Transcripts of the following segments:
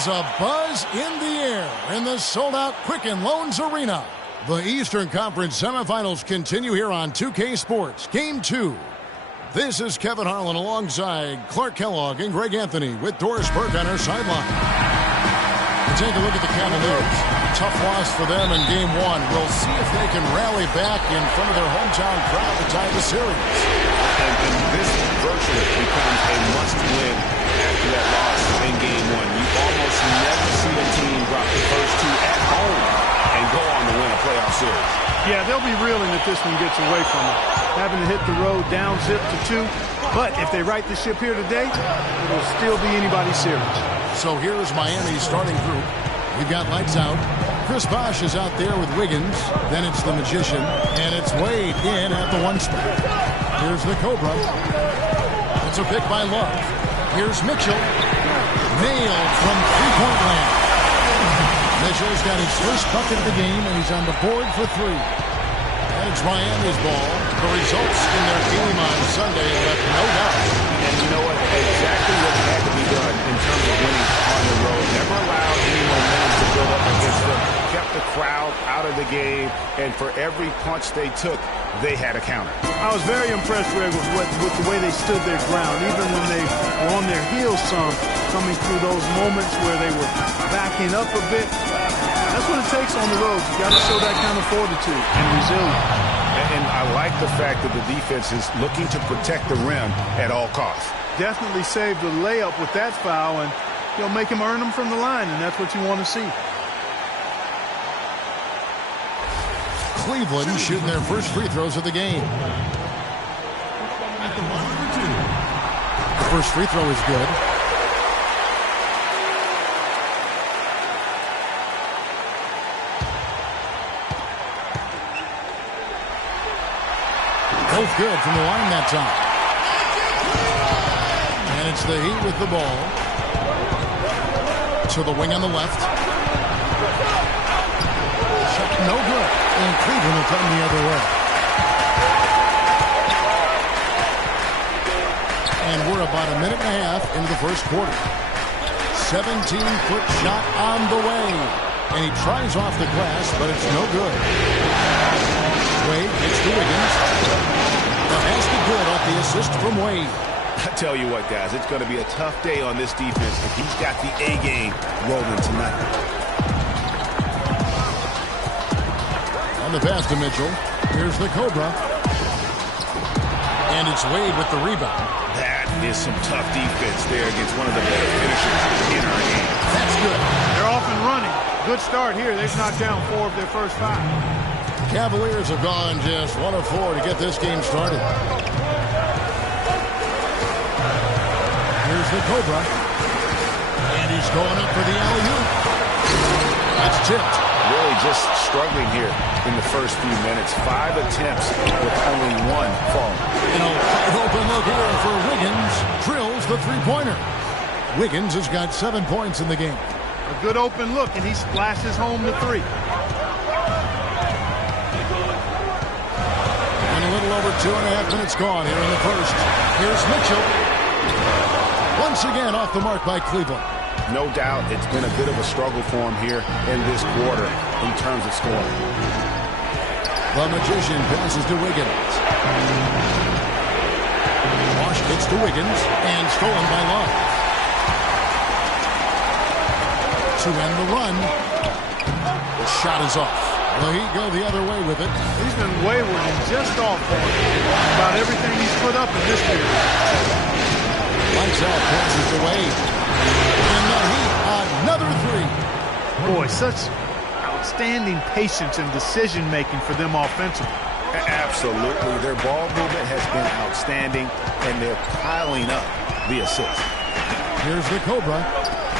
There's a buzz in the air in the sold-out Quicken Loans Arena. The Eastern Conference semifinals continue here on 2K Sports. Game 2. This is Kevin Harlan alongside Clark Kellogg and Greg Anthony with Doris Burke on our sideline. And take a look at the Cavaliers. Tough loss for them in Game 1. We'll see if they can rally back in front of their hometown crowd to tie the series. And this virtually becomes a must-win after that loss in Game 1. You almost never see a team drop the first two at home and go on to win a playoff series. Yeah, they'll be reeling if this one gets away from them. Having to hit the road down zip to 2. But if they right the ship here today, it'll still be anybody's series. So here's Miami's starting group. We've got lights out. Chris Bosh is out there with Wiggins. Then it's the Magician. And it's Wade in at the 1 spot. Here's the Cobra. It's a pick by Love. Here's Mitchell. Nailed from three-point land. Mitchell's got his first bucket of the game, and he's on the board for 3. And it's Miami's ball. The results in their game on Sunday left no doubt. And you know what? Exactly what had to be done in terms of winning on the road. Never allowed any momentum to build up against them. Kept the crowd out of the game, and for every punch they took, they had a counter. I was very impressed, Greg, with the way they stood their ground, even when they were on their heels some, coming through those moments where they were backing up a bit. That's what it takes on the road. You got to show that kind of fortitude and resilience. And I like the fact that the defense is looking to protect the rim at all costs. Definitely saved the layup with that foul, and you'll make him earn them from the line, and that's what you want to see. Cleveland shooting their first free throws of the game. The first free throw is good. Both good from the line that time. And it's the Heat with the ball. To the wing on the left. Shot no good. And Cleveland will come the other way. And we're about a minute and a half into the first quarter. 17-foot shot on the way. And he tries off the glass, but it's no good. Wade gets to Wiggins. The basket good off the assist from Wade. I tell you what, guys, it's going to be a tough day on this defense if he's got the A game rolling tonight. On the pass to Mitchell. Here's the Cobra. And it's Wade with the rebound. That is some tough defense there against one of the better finishers in our game. That's good. They're off and running. Good start here. They've knocked down 4 of their first 5. Cavaliers have gone just 1 of 4 to get this game started. Here's the Cobra. And he's going up for the alley-oop. It's tipped. Really just struggling here in the first few minutes. 5 attempts with only 1 fall. And a wide open look here for Wiggins. Drills the three-pointer. Wiggins has got 7 points in the game. A good open look, and he splashes home the 3. And a little over 2.5 minutes gone here in the first. Here's Mitchell. Once again off the mark by Cleveland. No doubt it's been a bit of a struggle for him here in this quarter in terms of scoring. The Magician passes to Wiggins. Bosh gets to Wiggins and stolen by Love. To end the run. The shot is off. The Heat go the other way with it. He's been wayward and just off about everything he's put up in this period. Lights out, passes to Wade. And the Heat, another 3. Boy, such outstanding patience and decision-making for them offensively. Absolutely. Their ball movement has been outstanding, and they're piling up the assists. Here's the Cobra.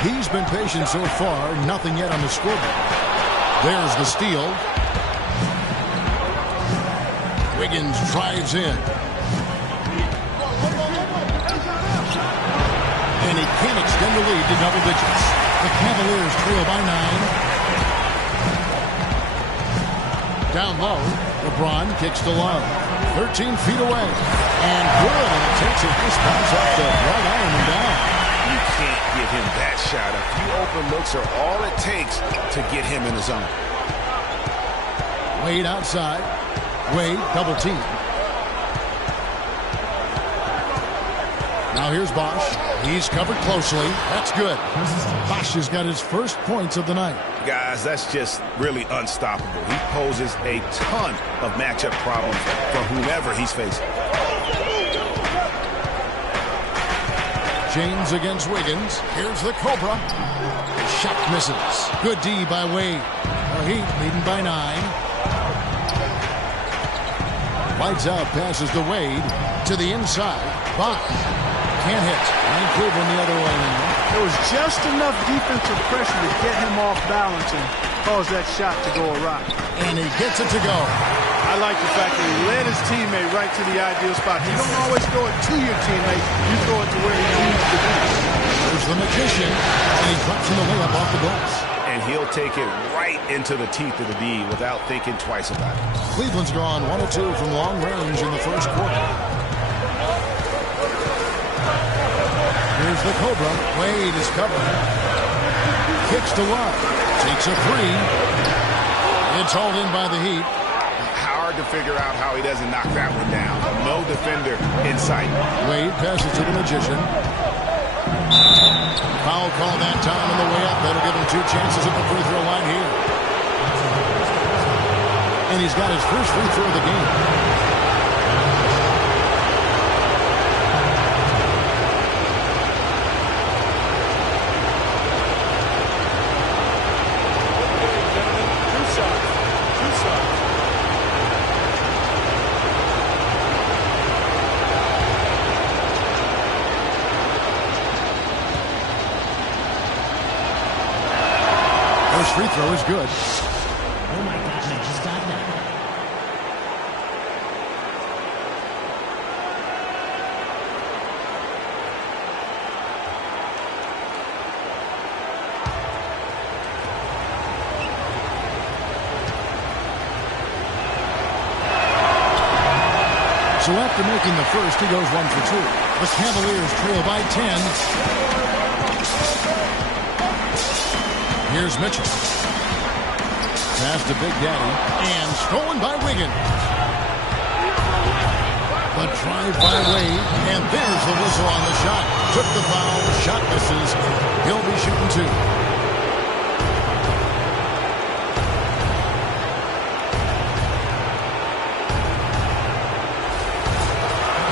He's been patient so far, nothing yet on the scoreboard. There's the steal. Wiggins drives in. And he can't extend the lead to double digits. The Cavaliers trail by 9. Down low, LeBron kicks to Love. 13 feet away. And good. And it takes a nice bounce off the right iron and down. You can't give him that shot. A few open looks are all it takes to get him in the zone. Wade outside. Wade double team. Now here's Bosch. He's covered closely. That's good. Bosch has got his first points of the night. Guys, that's just really unstoppable. He poses a ton of matchup problems for whomever he's facing. James against Wiggins. Here's the Cobra. Shot misses. Good D by Wade. The Heat leading by 9. Lights out, passes to Wade. To the inside. Bosch. Can't hit. And Cleveland the other way now. There was just enough defensive pressure to get him off balance and cause that shot to go awry. And he gets it to go. I like the fact that he led his teammate right to the ideal spot. You don't always throw it to your teammate. You throw it to where he needs to be. There's the magician. And he drops in the layup off the glass. And he'll take it right into the teeth of the D without thinking twice about it. Cleveland's gone 1 of 2 from long range in the first quarter. Here's the Cobra. Wade is covered. Kicks to Love. Takes a 3. It's hauled in by the Heat. Hard to figure out how he doesn't knock that one down. No defender in sight. Wade passes to the magician. Foul call that time on the way up. That'll give him 2 chances at the free throw line here. And he's got his first free throw of the game. First free throw is good. Oh my gosh, I just got that. So after making the first, he goes 1 for 2. The Cavaliers trail by 10. Here's Mitchell. Pass to Big Daddy. And stolen by Wiggins. The drive by Wade. And there's the whistle on the shot. Took the foul. Shot misses. He'll be shooting 2.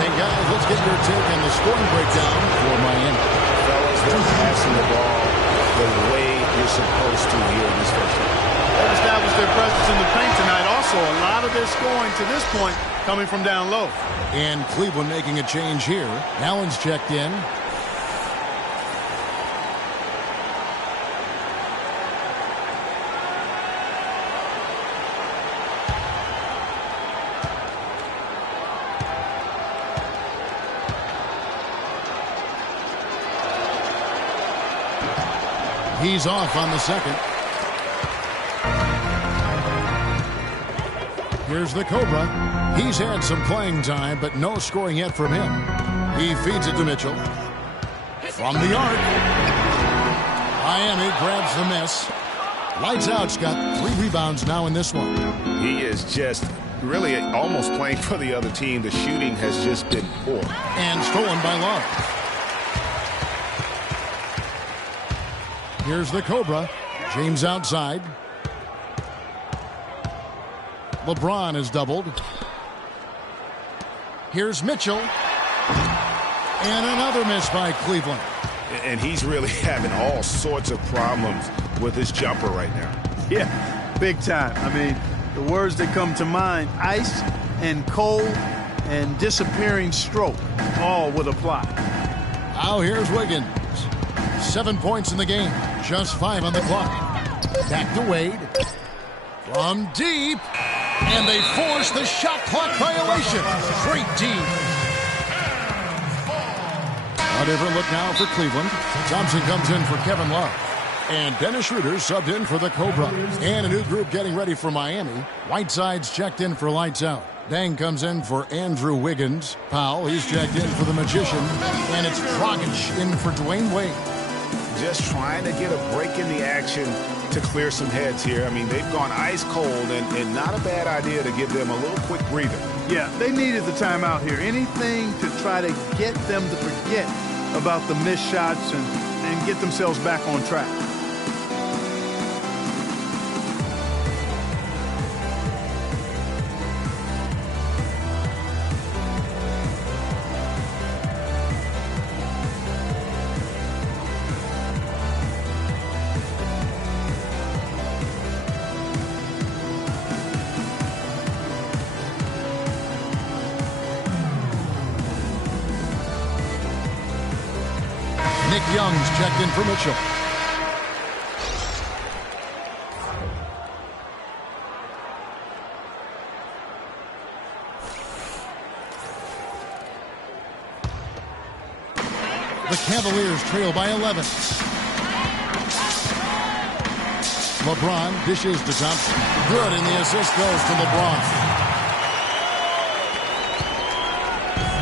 Hey guys, let's get your take on the scoring breakdown for Miami. Fellas, they're passing the ball the way you're supposed to here in this first half. They've established their presence in the paint tonight. Also, a lot of their scoring to this point coming from down low. And Cleveland making a change here. Allen's checked in. He's off on the second. Here's the Cobra. He's had some playing time, but no scoring yet from him. He feeds it to Mitchell. From the arc. Miami grabs the miss. Lights out's got 3 rebounds now in this one. He is just really almost playing for the other team. The shooting has just been poor. And stolen by Love. Here's the Cobra. James outside. LeBron is doubled. Here's Mitchell. And another miss by Cleveland. And he's really having all sorts of problems with his jumper right now. Yeah, big time. I mean, the words that come to mind, ice and cold and disappearing stroke, all would apply. Now here's Wiggins. 7 points in the game. Just 5 on the clock. Back to Wade. From deep. And they force the shot clock violation. Great team. A different look now for Cleveland. Thompson comes in for Kevin Love. And Dennis Schroeder subbed in for the Cobra. And a new group getting ready for Miami. Whiteside's checked in for Lights Out. Dang comes in for Andrew Wiggins. Powell, he's checked in for the Magician. And it's Dragic in for Dwayne Wade. just trying to get a break in the action to clear some heads here. I mean, they've gone ice cold, and not a bad idea to give them a little quick breather. Yeah, they needed the timeout here. Anything to try to get them to forget about the missed shots and get themselves back on track. Nick Young's checked in for Mitchell. The Cavaliers trail by 11. LeBron dishes to Thompson. Good, and the assist goes to LeBron.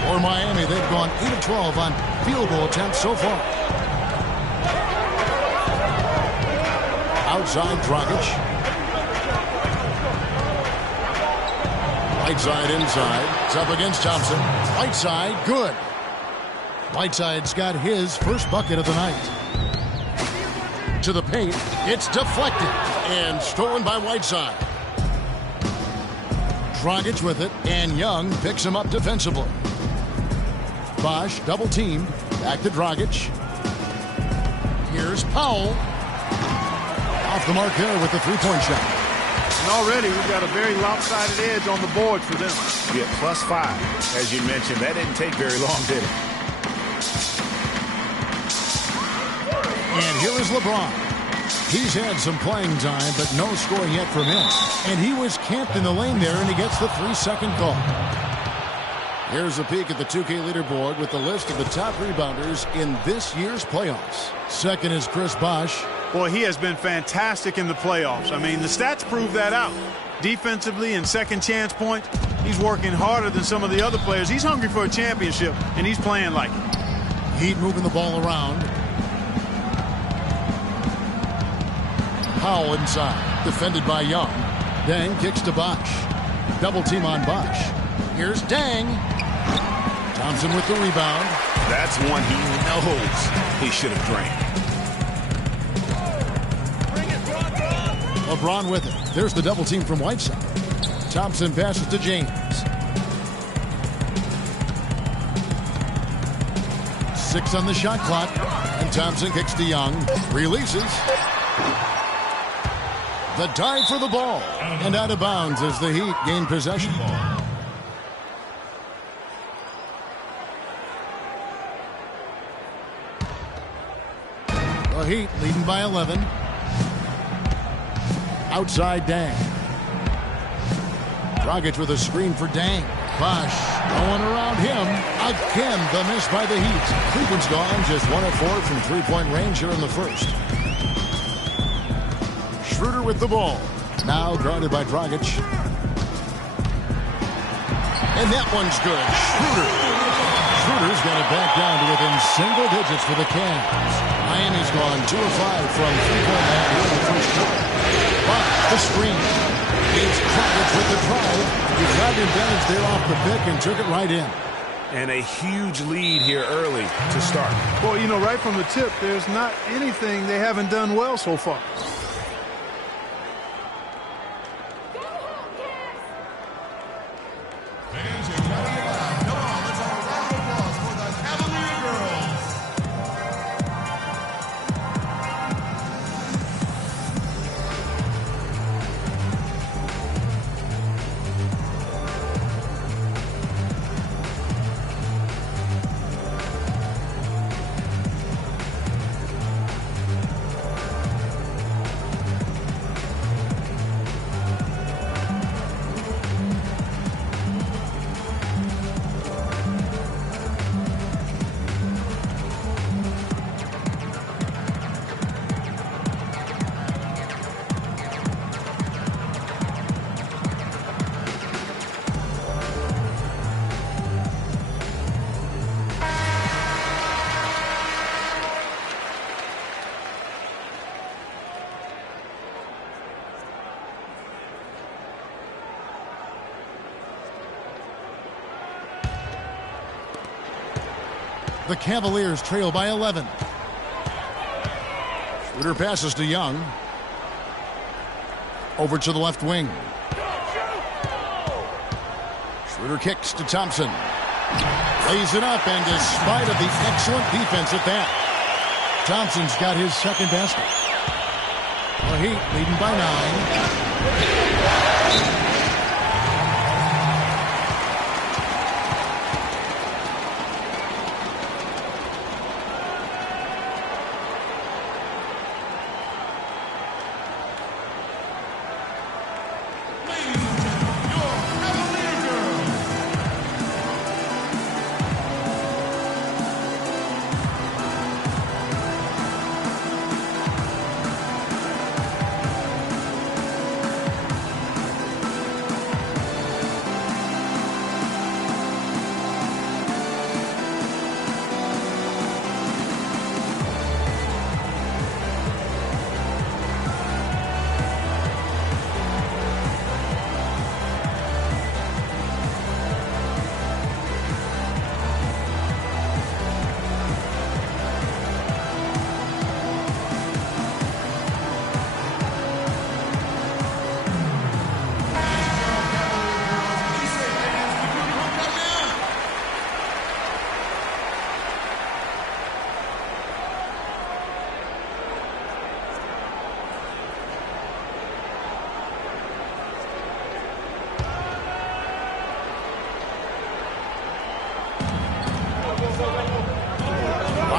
For Miami, they've gone 8 of 12 on field goal attempts so far. Outside, Dragic. Whiteside inside. It's up against Thompson. Whiteside, good. Whiteside's got his first bucket of the night. To the paint. It's deflected and stolen by Whiteside. Dragic with it, and Young picks him up defensively. Bosh double teamed. Back to Dragic. Here's Powell. Off the mark there with the three-point shot. And already we've got a very lopsided edge on the board for them. Yeah, +5. As you mentioned, that didn't take very long, did it? And here is LeBron. He's had some playing time, but no scoring yet from him. And he was camped in the lane there, and he gets the 3-second call. Here's a peek at the 2K leaderboard with the list of the top rebounders in this year's playoffs. Second is Chris Bosh. Boy, he has been fantastic in the playoffs. I mean, the stats prove that out. Defensively and second chance points, he's working harder than some of the other players. He's hungry for a championship, and he's playing like it. Heat moving the ball around. Powell inside, defended by Young. Dang kicks to Bosh. Double team on Bosh. Here's Dang. Thompson with the rebound. That's one he knows he should have drained. LeBron with it. There's the double team from Whiteside. Thompson passes to James. 6 on the shot clock. And Thompson kicks to Young. Releases. The dive for the ball. And out of bounds as the Heat gain possession. The Heat leading by 11. Outside Dang. Dragic with a screen for Dang. Bosh going around him. Again, the miss by the Heat. Cleveland's gone just 1 of 4 from three-point range here in the first. Schroeder with the ball. Now guarded by Dragic. And that one's good. Schroeder's got it back down to within single digits for the Cavs. Miami's gone 2 of 5 from three-point land here in the first quarter. But the screen. It's Dragic with the drive. He grabbed advantage there off the pick and took it right in. And a huge lead here early to start. Well, you know, right from the tip, there's not anything they haven't done well so far. The Cavaliers trail by 11. Schroeder passes to Young. Over to the left wing. Schroeder kicks to Thompson. Lays it up, and despite of the excellent defense at that, Thompson's got his second basket. The Heat leading by 9.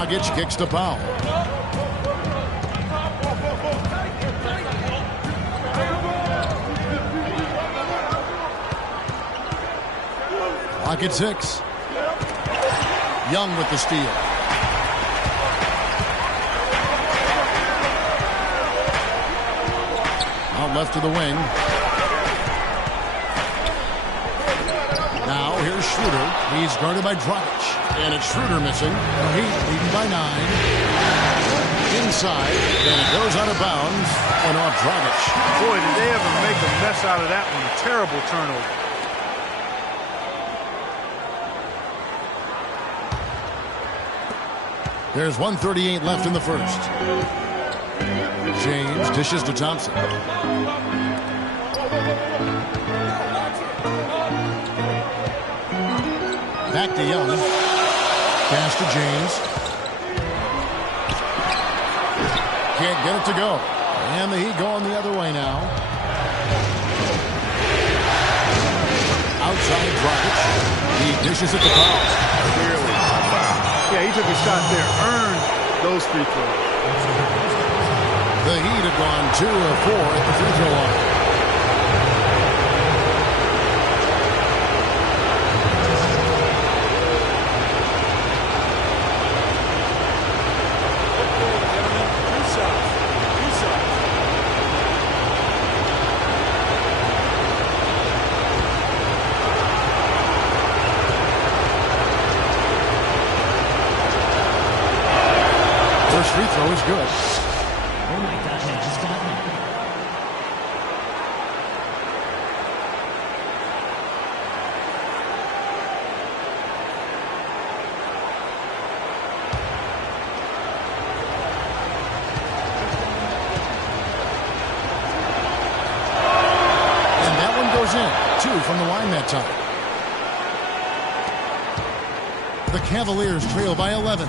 Dragic kicks to Powell. Clock at 6. Young with the steal. Out left to the wing. Now here's Schroeder. He's guarded by Dragic. And it's Schroeder missing. The Heat leading by 9. Inside. And it goes out of bounds and off Dragic. Boy, did they ever make a mess out of that one. A terrible turnover. There's 1:38 left in the first. James dishes to Thompson. Back to Young. Pass to James. Can't get it to go. And the Heat going the other way now. Outside Dragic. He dishes it to Powell. Clearly a foul. Yeah, he took a shot there. Earned those free throws. The Heat have gone 2 of 4 at the free throw line. First free throw is good. Oh my gosh, I just got that. And that one goes in. 2 from the line that time. The Cavaliers trail by 11.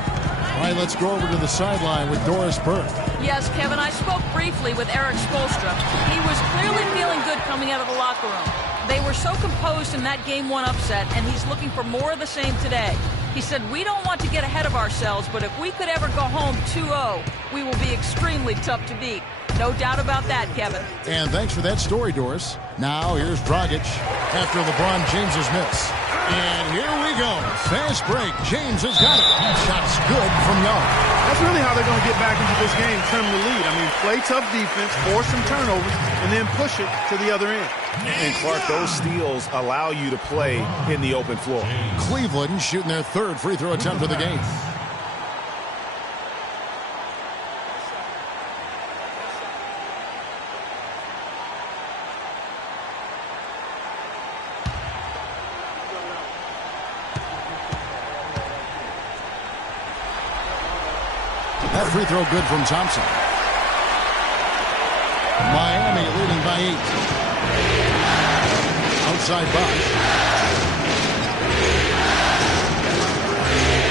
All right, let's go over to the sideline with Doris Burke. Yes, Kevin, I spoke briefly with Eric Spoelstra. He was clearly feeling good coming out of the locker room. They were so composed in that Game 1 upset, and he's looking for more of the same today. He said, we don't want to get ahead of ourselves, but if we could ever go home 2-0, we will be extremely tough to beat. No doubt about that, Kevin. And thanks for that story, Doris. Now here's Dragic after LeBron James's miss. And here we go. Fast break. James has got it. Shot's good from Young. That's really how they're going to get back into this game, trim the lead. I mean, play tough defense, force some turnovers, and then push it to the other end. And Clark, those steals allow you to play in the open floor. Cleveland shooting their third free throw attempt of the game. That free throw good from Thompson. Miami leading by 8. Outside Bosch.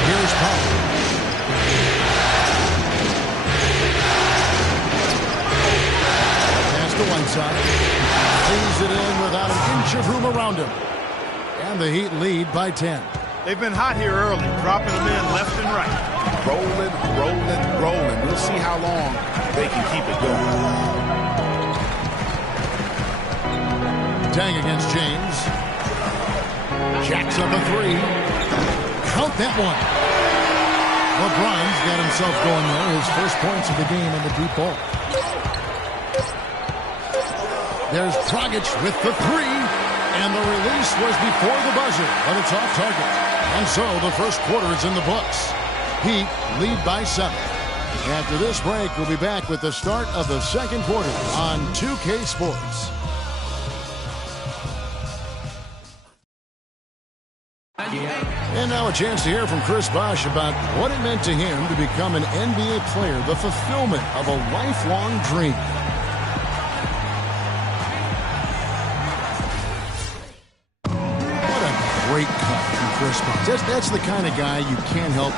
Here's Powell. Pass to Whiteside. Leaves it in without an inch of room around him. And the Heat lead by 10. They've been hot here early, dropping them in left and right. Rolling, rolling, rolling. We'll see how long they can keep it going. Dang against James. Jacks up a 3. Count that one. LeBron's got himself going there. His first points of the game in the deep ball. There's Dragic with the 3. And the release was before the buzzer, but it's off target. And so the first quarter is in the books. Heat lead by 7. After this break, we'll be back with the start of the second quarter on 2K Sports. And now a chance to hear from Chris Bosh about what it meant to him to become an NBA player, the fulfillment of a lifelong dream. What a great cut from Chris Bosh. That's the kind of guy you can't help,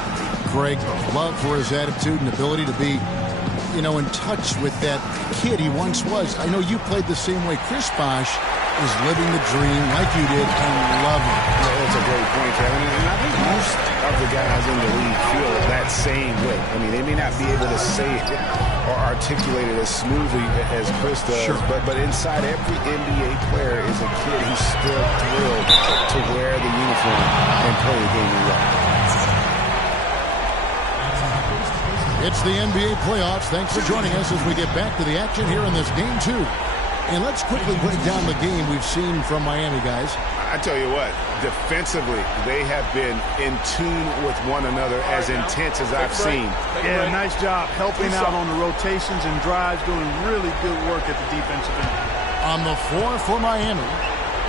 Greg, love for his attitude and ability to be, you know, in touch with that kid he once was. I know you played the same way. Chris Bosh is living the dream like you did and loving it. Yeah, that's a great point, Kevin. And I think most of the guys in the league feel that same way. I mean, they may not be able to say it or articulate it as smoothly as Chris does, sure. but inside every NBA player is a kid who's still thrilled to wear the uniform and play the game he loves. It's the NBA playoffs. Thanks for joining us as we get back to the action here in this game 2. And let's quickly break down the game we've seen from Miami, guys. I tell you what, defensively, they have been in tune with one another, as intense as I've seen. Yeah, nice job helping out on the rotations and drives, doing really good work at the defensive end. On the floor for Miami,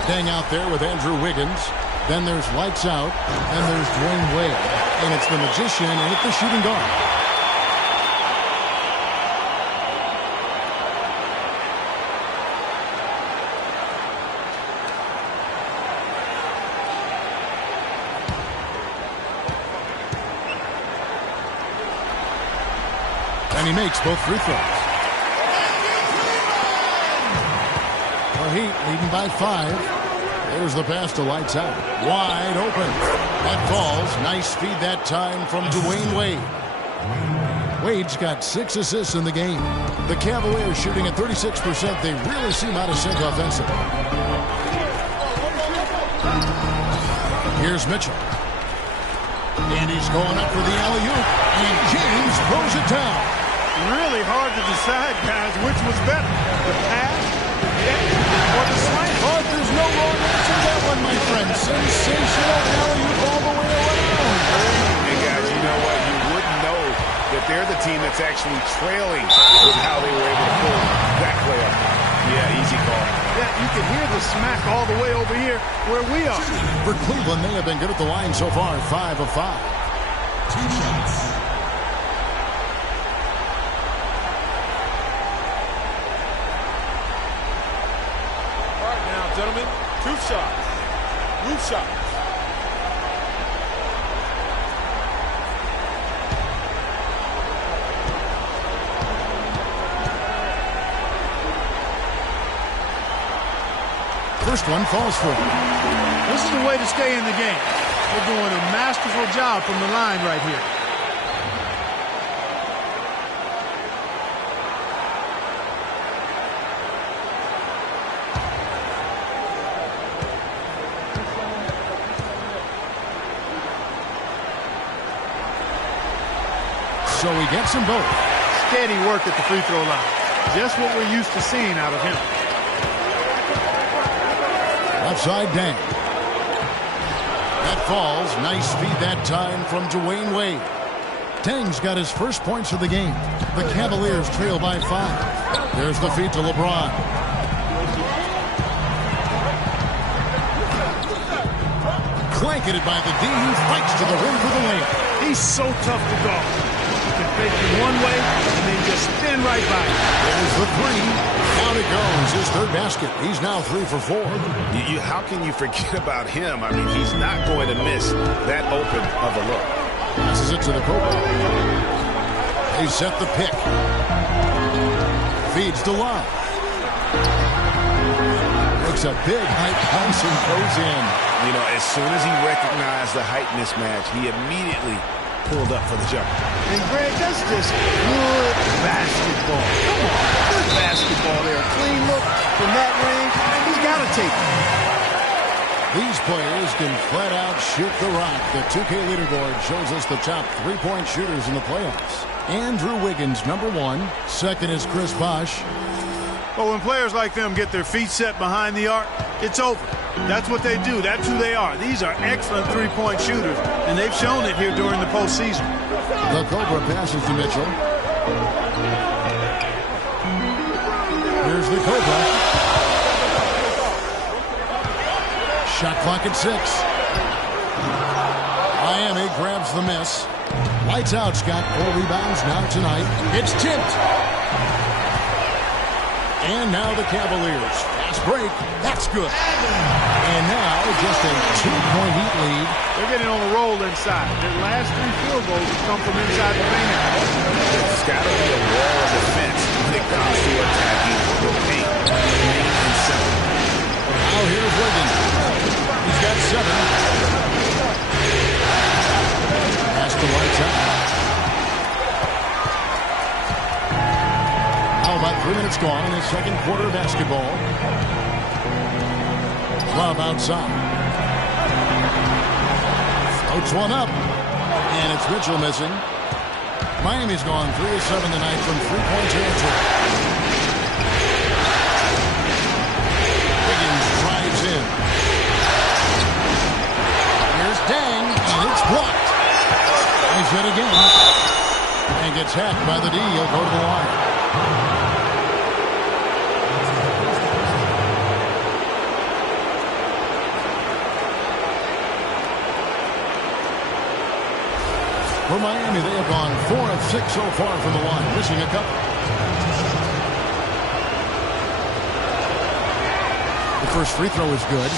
Deng out there with Andrew Wiggins. Then there's Lights Out, and there's Dwayne Wade. And it's the Magician and it's the shooting guard. And he makes both free throws. The Heat leading by 5. There's the pass to Lights Out. Wide open. That falls. Nice feed that time from Dwayne Wade. Wade's got 6 assists in the game. The Cavaliers shooting at 36%. They really seem out of sync offensively. Here's Mitchell. And he's going up for the alley-oop. And James throws it down. Really hard to decide, guys, which was better, the pass, the catch, or the slam. Oh, there's no wrong answer to that one, my friend. Sensational alley-oop all the way around. And guys, you know what? You wouldn't know that they're the team that's actually trailing with how they were able to pull that play up. Yeah, easy call. Yeah, you can hear the smack all the way over here where we are. For Cleveland, they have been good at the line so far, 5 of 5. 2 shots. Gentlemen, 2 shots. Roof shots. First one falls for him. This is the way to stay in the game. They're doing a masterful job from the line right here. So he gets them both. Steady work at the free throw line. Just what we're used to seeing out of him. Left side, Deng. That falls. Nice feed that time from Dwayne Wade. Deng's got his first points of the game. The Cavaliers trail by 5. There's the feed to LeBron. Blanketed by the D. He fights to the rim for the layup. He's so tough to guard. You can fake you one way and then just spin right by you. There's the three. Down it goes. His third basket. He's now 3 for 4. How can you forget about him? I mean, he's not going to miss that open of a look. Passes it to the Cobra. They set the pick. Feeds to Love. Makes a big height pass and goes in. You know, as soon as he recognized the height mismatch, he immediately pulled up for the jumper. And Greg, that's just good basketball. Come on, good basketball there. A clean look from that range. He's got to take it. These players can flat out shoot the rock. The 2K leaderboard shows us the top three-point shooters in the playoffs. Andrew Wiggins, number 1. Second is Chris Bosh. But when players like them get their feet set behind the arc, it's over. That's what they do. That's who they are. These are excellent three-point shooters, and they've shown it here during the postseason. The Cobra passes to Mitchell. Here's the Cobra. Shot clock at 6. Miami grabs the miss. Lights out, Scott. 4 rebounds now tonight. It's tipped. And now the Cavaliers. Fast break. That's good. And now just a 2-point Heat lead. They're getting on a roll inside. Their last 3 field goals have come from inside the paint. It's got to be a wall of defense when it comes to attacking the paint. Plain and simple. Now here's Wiggins. He's got 7. Pass to Lights out. About 3 minutes gone in the second quarter of basketball. Love outside. Floats one up. And it's Mitchell missing. Miami's gone 3 of 7 tonight from three-point territory. Wiggins drives in. Here's Dang, and it's blocked. He's hit again. And gets hacked by the D. He'll go to the line. For Miami, they have gone 4 of 6 so far from the line, missing a couple. The first free throw is good.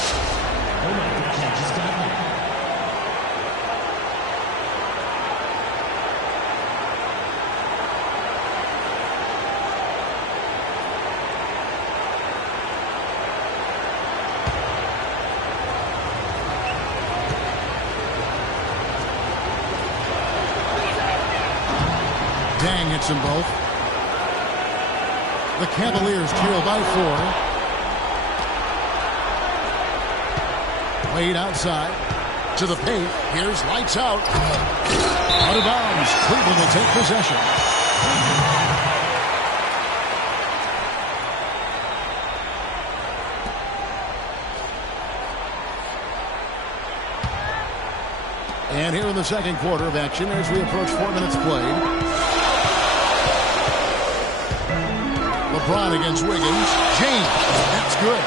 Dang hits them both. The Cavaliers trail by 4. Wade outside to the paint. Here's Lights out. Out of bounds. Cleveland will take possession. And here in the second quarter of action as we approach 4 minutes played. LeBron against Wiggins. James. That's good.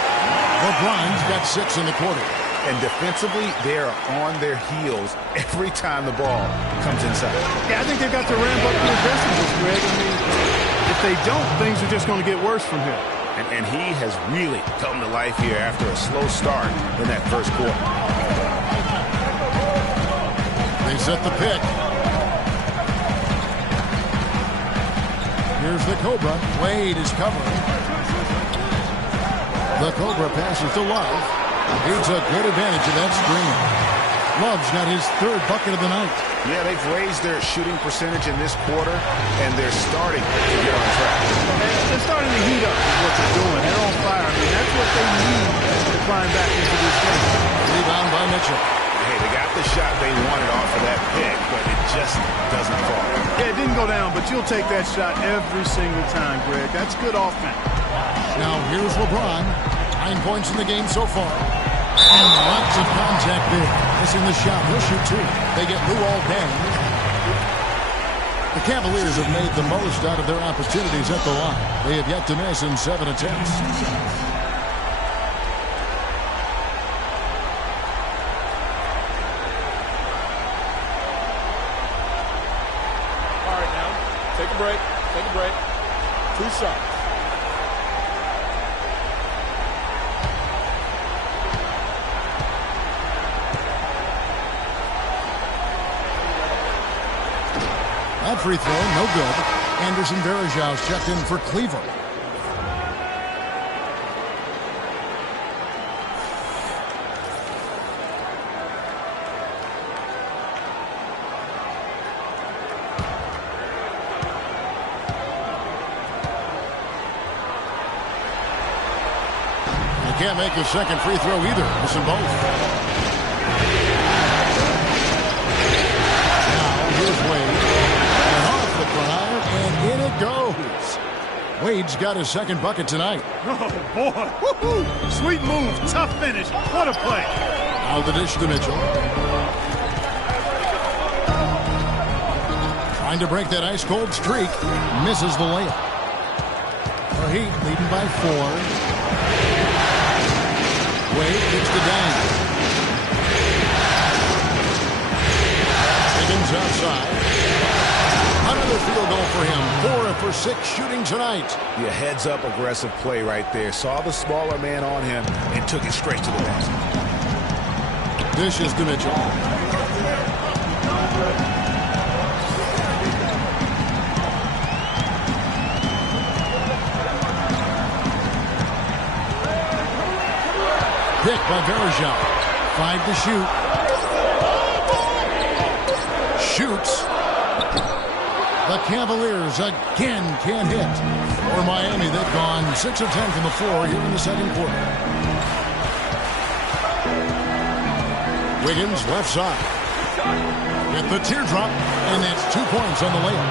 LeBron's got 6 in the quarter. And defensively, they are on their heels every time the ball comes inside. Yeah, I think they've got to ramp up the aggressiveness, Greg. I mean, if they don't, things are just going to get worse from here. And he has really come to life here after a slow start in that first quarter. They set the pick. Here's the Cobra. Wade is covering. The Cobra passes to Love. He took good advantage of that screen. Love's got his 3rd bucket of the night. Yeah, they've raised their shooting percentage in this quarter, and they're starting to get on track. They're starting to heat up is what they're doing. They're on fire. I mean, that's what they need to climb back into this game. Rebound by Mitchell. Hey, they got the shot they wanted off of that pick, but it just doesn't fall. Yeah, it didn't go down, but you'll take that shot every single time, Greg. That's good offense. Now here's LeBron. 9 points in the game so far. And lots of contact there. Missing the shot. He'll shoot 2. They get Luol Deng. The Cavaliers have made the most out of their opportunities at the line. They have yet to miss in 7 attempts. All right, now. a break. Take a break. 2 shots. That free throw, no good. Anderson Varejão's checked in for Cleveland. Can't make a second free throw either. Missing both. Now here's Wade. And off the front iron, and in it goes. Wade's got his second bucket tonight. Oh, boy. Woo-hoo. Sweet move. Tough finish. What a play. Now the dish to Mitchell. Trying to break that ice-cold streak. Misses the layup. The Heat leading by 4. Wade gets the dang. Higgins outside. Another field goal for him. 4 for 6 shooting tonight. Yeah, heads-up aggressive play right there. Saw the smaller man on him and took it straight to the basket. Dishes to Mitchell. Pick by Varejão. 5 to shoot. Shoots. The Cavaliers again can't hit. For Miami, they've gone 6 of 10 from the floor here in the second quarter. Wiggins left side. Get the teardrop, and that's 2 points on the layup.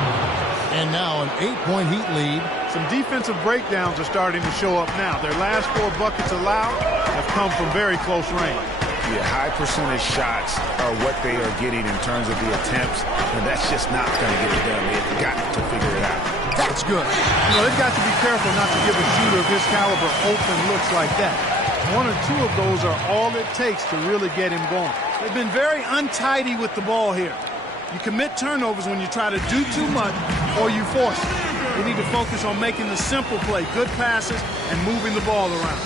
And now an 8-point Heat lead. Some defensive breakdowns are starting to show up now. Their last 4 buckets allowed have come from very close range. Yeah, high percentage shots are what they are getting in terms of the attempts, and that's just not going to get it done. They've got to figure it out. That's good. You know, they've got to be careful not to give a shooter of his caliber open looks like that. 1 or 2 of those are all it takes to really get him going. They've been very untidy with the ball here. You commit turnovers when you try to do too much or you force it. They need to focus on making the simple play, good passes, and moving the ball around.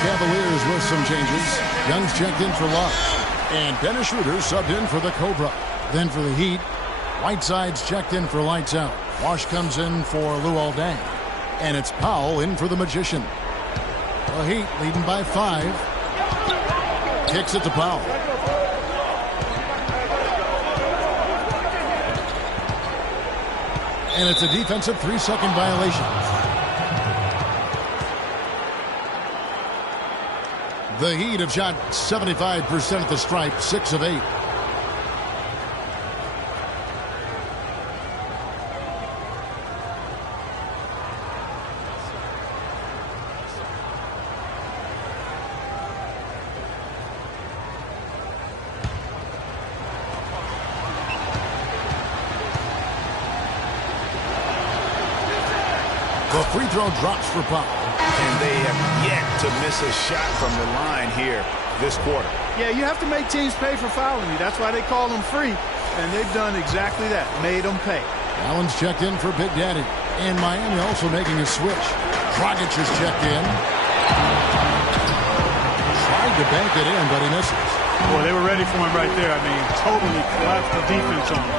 Cavaliers with some changes. Young's checked in for Love. And Dennis Schroeder subbed in for the Cobra. Then for the Heat, Whiteside's checked in for Lights Out. Wash comes in for Luol Deng. And it's Powell in for the Magician. The Heat leading by 5. Kicks it to Powell. And it's a defensive 3-second violation. The Heat have shot 75% at the stripe, 6 of 8. The free throw drops for Powell. And they have yet to miss a shot from the line here this quarter. Yeah, you have to make teams pay for fouling you. That's why they call them free. And they've done exactly that, made them pay. Allen's checked in for Big Daddy. And Miami also making a switch. Dragic is checked in. Tried to bank it in, but he misses. Boy, they were ready for him right there. I mean, totally collapsed the defense on him.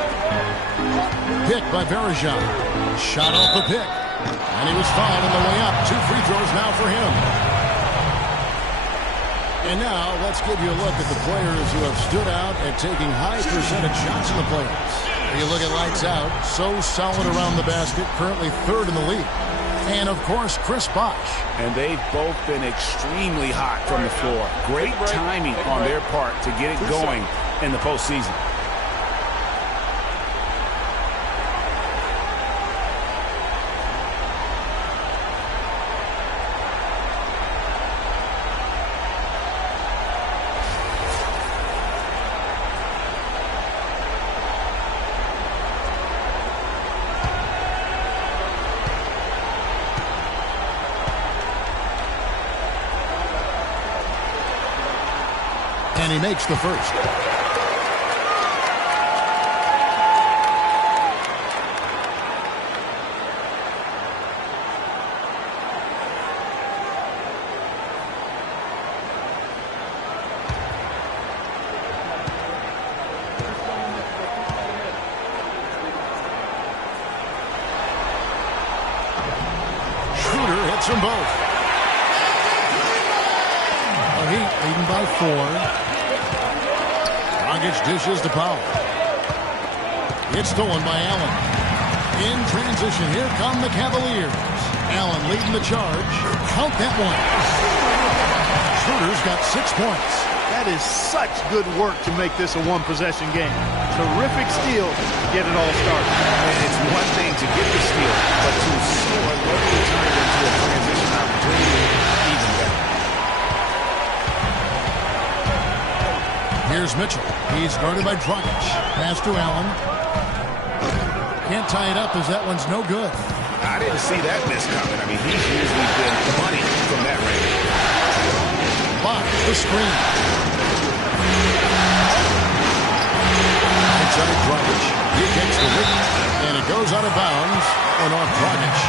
Pick by Varejão. Shot off the pick. And he was fouled on the way up. 2 free throws now for him. And now let's give you a look at the players who have stood out at taking high percentage shots in the playoffs. You look at Lights Out, so solid around the basket, currently 3rd in the league. And, of course, Chris Bosh. And they've both been extremely hot from the floor. Great timing on their part to get it going in the postseason. And he makes the first. Schroeder hits them both. The Heat leading by 4. Dragic dishes to Powell. It's stolen by Allen. In transition, here come the Cavaliers. Allen leading the charge. Count that one. Schroeder's got 6 points. That is such good work to make this a one-possession game. Terrific steal to get it all started. And it's one thing to get the steal, but to so alertly turn it into a transition opportunity, even better. Here's Mitchell. He's guarded by Dragic. Pass to Allen. Can't tie it up as that one's no good. I didn't see that miss coming. I mean, he's usually been money from that range. Bosh, the screen. Inside Dragic. He kicks the rim, and it goes out of bounds and off Dragic.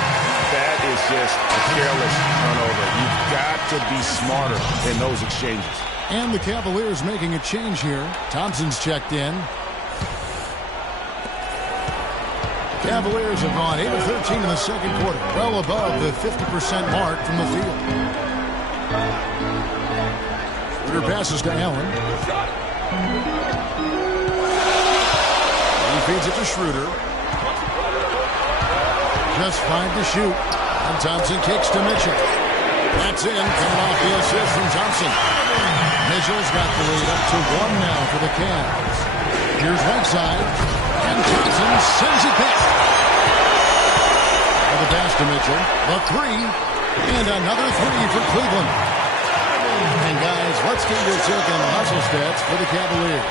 That is just a careless turnover. You've got to be smarter in those exchanges. And the Cavaliers making a change here. Thompson's checked in. Cavaliers have gone 8 of 13 in the second quarter, well above the 50% mark from the field. Schroeder passes to Allen. He feeds it to Schroeder. Just 5 to shoot. And Thompson kicks to Mitchell. That's in. Coming off the assist from Thompson. Mitchell's got the lead up to 1 now for the Cavs. Here's Whiteside. And Thompson sends it back. The pass to Mitchell. The 3. And another 3 for Cleveland. And guys, let's get your take on the hustle stats for the Cavaliers.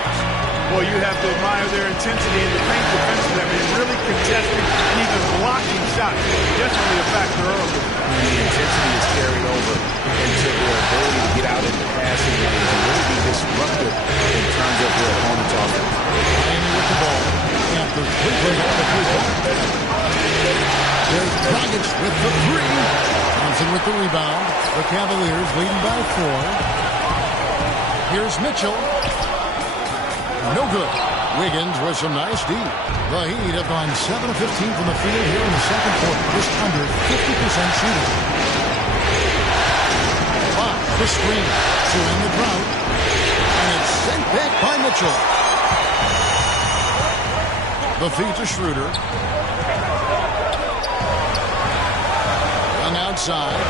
Well, you have to admire their intensity in the paint defensively. I mean, really contesting and even blocking shots. Definitely a factor early. And the intensity is carried over into their ability to get out in the passing lane and really be disruptive in terms of their opponent's offense. Miami with the ball. After Cleveland on the 3-point. There's Dragic with the 3. Thompson with the rebound. The Cavaliers leading by 4. Here's Mitchell. No good. Wiggins with some nice D. The Heat have gone 7 of 15 from the field here in the second quarter. Just under 50% shooting. Bosh, the screen. To end the drought. And it's sent back by Mitchell. The feed to Schroeder. And outside.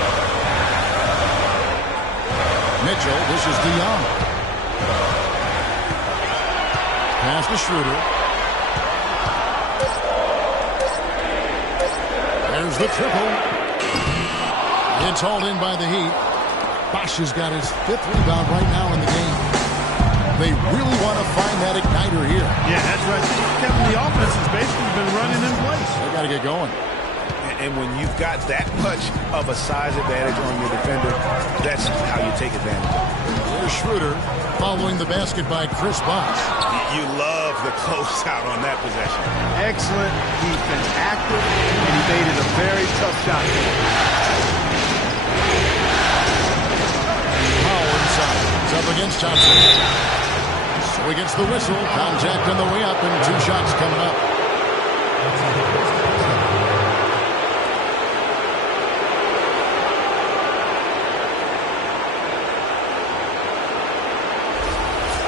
Mitchell, this is DeYoung. Pass to Schroeder. There's the triple. It's hauled in by the Heat. Bosh has got his 5th rebound right now in the game. They really want to find that igniter here. Yeah, that's right. Kevin, the offense has basically been running in place. They got to get going. And when you've got that much of a size advantage on your defender, that's how you take advantage of it. Here's Schroeder following the basket by Chris Bosh. You love the closeout on that possession. Excellent defense, active, and he made it a very tough shot. Powell inside. It's up against Thompson. So he gets the whistle. Contact on the way up, and 2 shots coming up.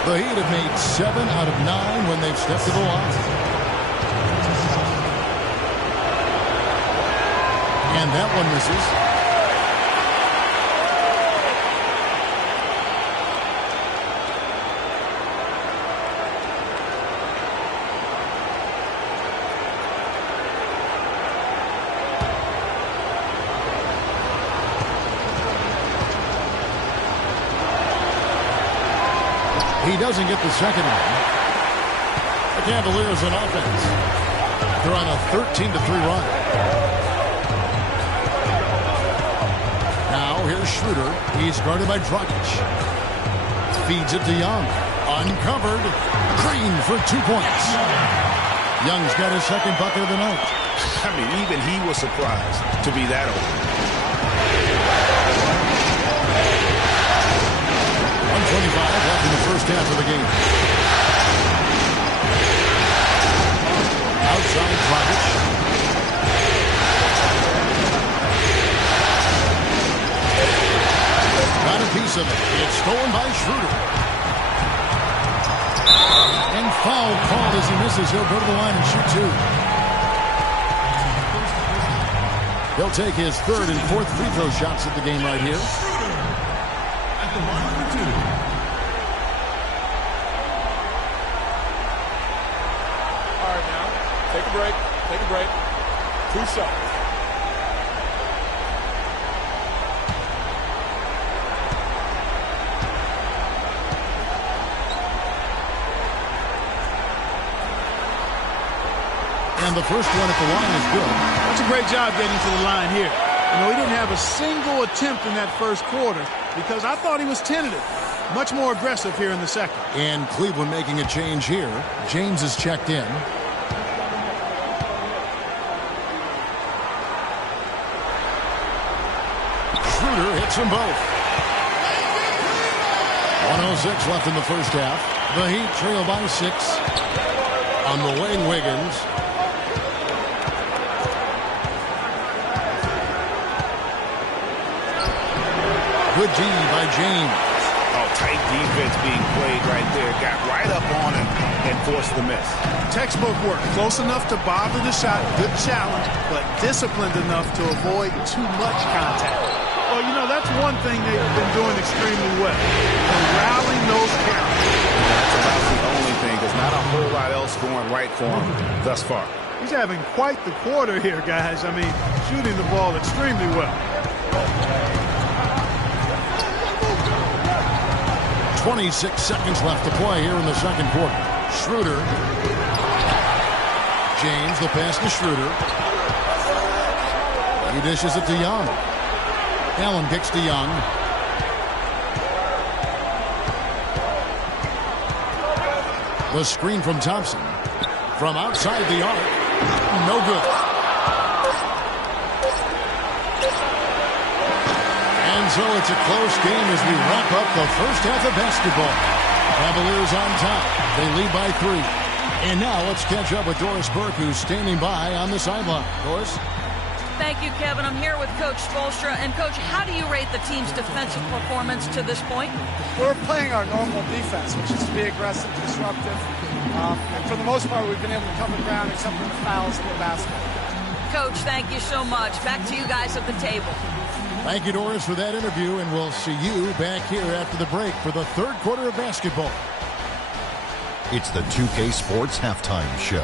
The Heat have made 7 out of 9 when they've stepped to the line. And that one misses. He doesn't get the second one. The Cavaliers on offense. They're on a 13-3 run. Now here's Schroeder. He's guarded by Dragic. Feeds it to Young. Uncovered. Green for 2 points. Young's got his second bucket of the night. I mean, even he was surprised to be that open. 125 left in the first half of the game. Outside Dragic. Got a piece of it. It's stolen by Schroeder. And foul called as he misses. He'll go to the line and shoot 2. He'll take his third and fourth free throw shots at the game right here. At the line for 2. All right, now. Take a break. Take a break. 2 shots. And the first one at the line is good. That's a great job getting to the line here. You know, he didn't have a single attempt in that first quarter because I thought he was tentative. Much more aggressive here in the second. And Cleveland making a change here. James is checked in. Schroeder hits them both. 1:06 left in the first half. The Heat trail by 6. On the wing, Wiggins. Good D by James. Oh, tight defense being played right there. Got right up on him and forced the miss. Textbook work. Close enough to bother the shot. Good challenge, but disciplined enough to avoid too much contact. Well, you know, that's one thing they've been doing extremely well. Corralling those counts. That's about the only thing. There's not a whole lot else going right for him thus far. He's having quite the quarter here, guys. I mean, shooting the ball extremely well. 26 seconds left to play here in the second quarter. Schroeder. James, the pass to Schroeder. He dishes it to Young. Allen kicks to Young. The screen from Thompson. From outside the arc. No good. And so it's a close game as we wrap up the first half of basketball. Cavaliers on top. They lead by 3. And now let's catch up with Doris Burke, who's standing by on the sideline. Doris? Thank you, Kevin. I'm here with Coach Spoelstra. And, Coach, how do you rate the team's defensive performance to this point? We're playing our normal defense, which is to be aggressive, disruptive. And for the most part, we've been able to cover ground except for the fouls in the basket. Coach, thank you so much. Back to you guys at the table. Thank you, Doris, for that interview, and we'll see you back here after the break for the third quarter of basketball. It's the 2K Sports Halftime Show.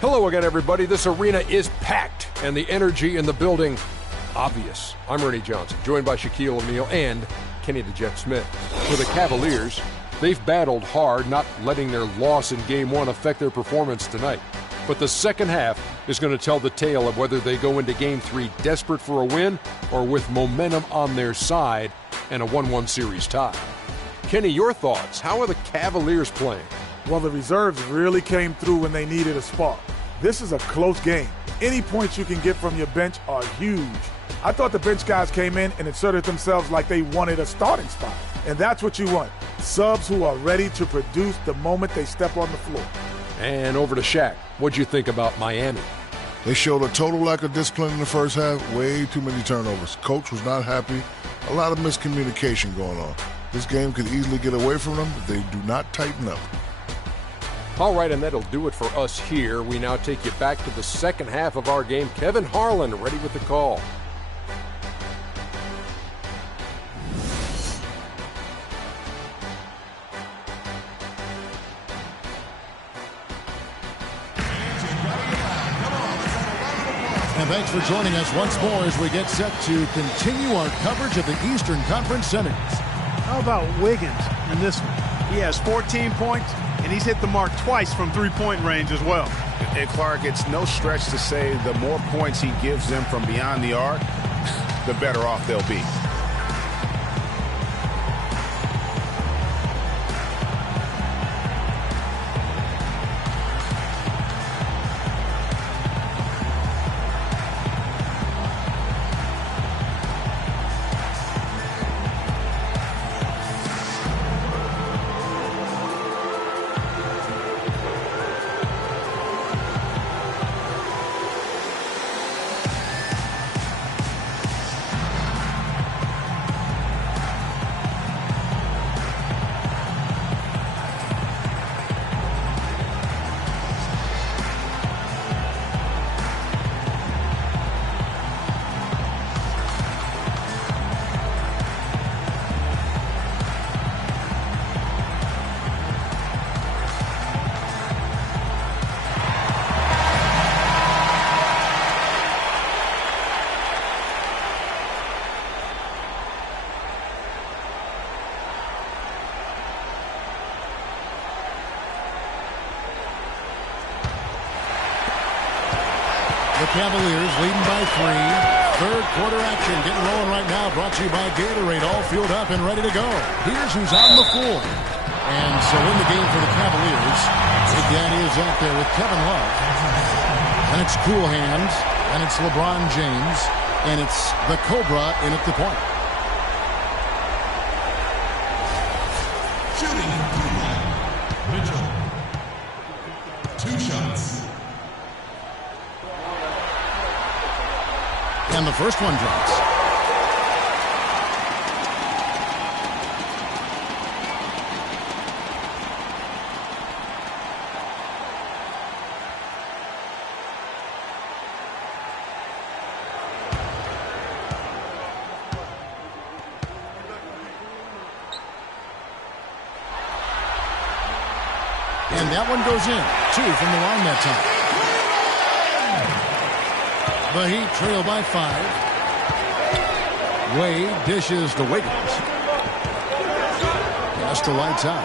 Hello again, everybody. This arena is packed, and the energy in the building, obvious. I'm Ernie Johnson, joined by Shaquille O'Neal and Kenny the Jet Smith. For the Cavaliers, they've battled hard, not letting their loss in Game 1 affect their performance tonight. But the second half is going to tell the tale of whether they go into Game 3 desperate for a win or with momentum on their side and a 1-1 series tie. Kenny, your thoughts? How are the Cavaliers playing? Well, the reserves really came through when they needed a spark. This is a close game. Any points you can get from your bench are huge. I thought the bench guys came in and inserted themselves like they wanted a starting spot. And that's what you want. Subs who are ready to produce the moment they step on the floor. And over to Shaq. What'd you think about Miami? They showed a total lack of discipline in the first half. Way too many turnovers. Coach was not happy. A lot of miscommunication going on. This game could easily get away from them if they do not tighten up. All right, and that'll do it for us here. We now take you back to the second half of our game. Kevin Harlan ready with the call. And thanks for joining us once more as we get set to continue our coverage of the Eastern Conference Semis. How about Wiggins in this one? He has 14 points, and he's hit the mark twice from three-point range as well. And Clark, it's no stretch to say the more points he gives them from beyond the arc, the better off they'll be. The Cavaliers leading by 3. Third quarter action getting rolling right now. Brought to you by Gatorade. All fueled up and ready to go. Here's who's on the floor. And so in the game for the Cavaliers, Big Daddy is out there with Kevin Love. And it's Cool Hands. And it's LeBron James. And it's the Cobra in at the point. Shooting. Mitchell. 2 shots. And the first one drops. And that one goes in. 2 from the line that time. The Heat trail by 5. Wade dishes to Wiggins. Pass to lights out.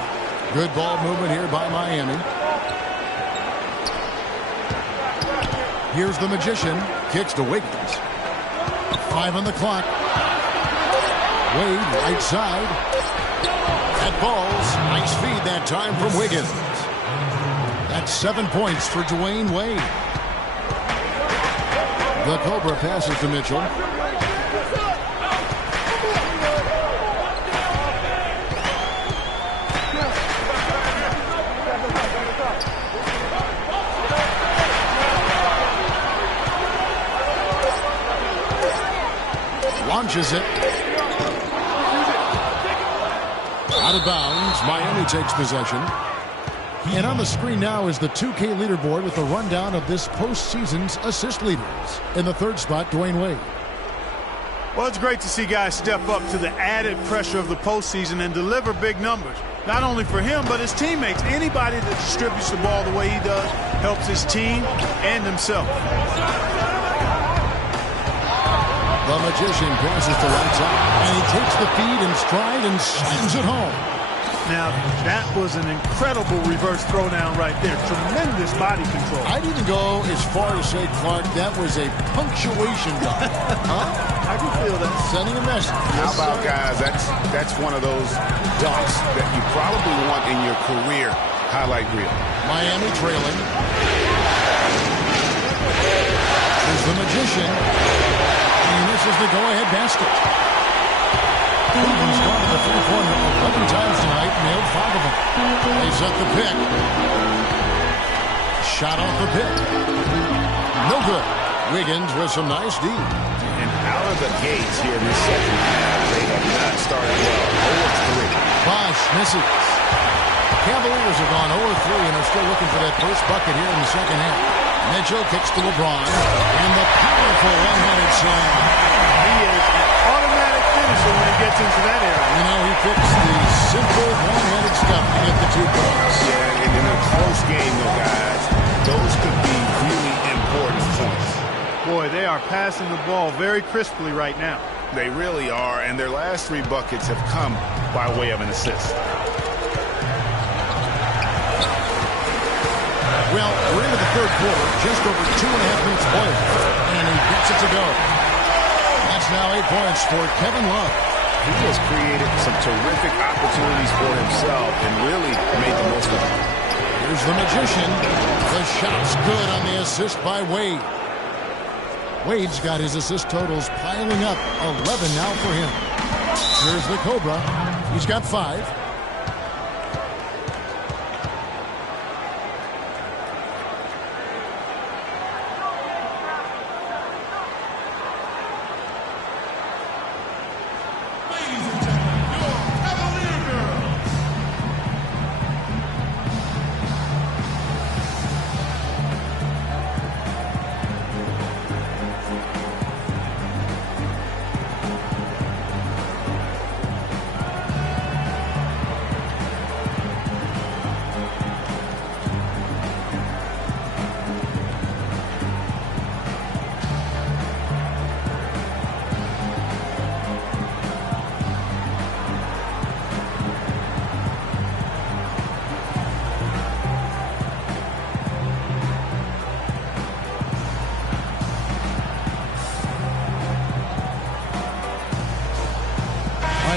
Good ball movement here by Miami. Here's the Magician. Kicks to Wiggins. 5 on the clock. Wade right side. That ball's nice feed that time from Wiggins. That's 7 points for Dwayne Wade. The Cobra passes to Mitchell. Launches it. Out of bounds. Miami takes possession. And on the screen now is the 2K leaderboard with a rundown of this postseason's assist leaders. In the third spot, Dwayne Wade. Well, it's great to see guys step up to the added pressure of the postseason and deliver big numbers. Not only for him, but his teammates. Anybody that distributes the ball the way he does helps his team and himself. The Magician passes to lights out. And he takes the feed in stride and slams it home. Now, that was an incredible reverse throwdown right there. Tremendous body control. I'd even go as far as say, Clark, that was a punctuation dunk. Huh? I can feel that. Sending a message. How about, guys, that's one of those dunks that you probably want in your career highlight reel. Miami trailing. There's the Magician. And this is the go-ahead basket. Cleveland's gone to the three-pointer 11 times tonight, nailed 5 of them. They set the pick. Shot off the pick. No good. Wiggins with some nice D. And out of the gates here in the second half, they have not started well. 0-3. Bosh misses. Cavaliers have gone 0-3 and are still looking for that first bucket here in the second half. Mitchell kicks to LeBron, and the powerful one-handed slam. He is an automatic finisher when he gets into that area. You know, he picks the simple one-handed stuff to get the 2 points. Yeah, and in a close game, though, guys, those could be really important points. Boy, they are passing the ball very crisply right now. They really are, and their last 3 buckets have come by way of an assist. Well, we're into the third quarter, just over 2.5 minutes played, and he gets it to go. That's now 8 points for Kevin Love. He has created some terrific opportunities for himself and really made the most of it. Here's the Magician. The shot's good on the assist by Wade. Wade's got his assist totals piling up, 11 now for him. Here's the Cobra. He's got 5.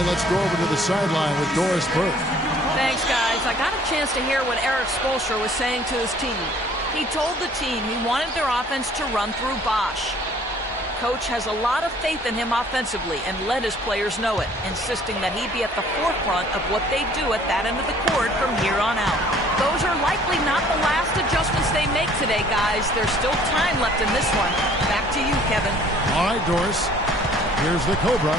Let's go over to the sideline with Doris Burke. Thanks, guys. I got a chance to hear what Erik Spoelstra was saying to his team. He told the team he wanted their offense to run through Bosch. Coach has a lot of faith in him offensively and let his players know it, insisting that he be at the forefront of what they do at that end of the court from here on out. Those are likely not the last adjustments they make today, guys. There's still time left in this one. Back to you, Kevin. All right, Doris. Here's the Cobra.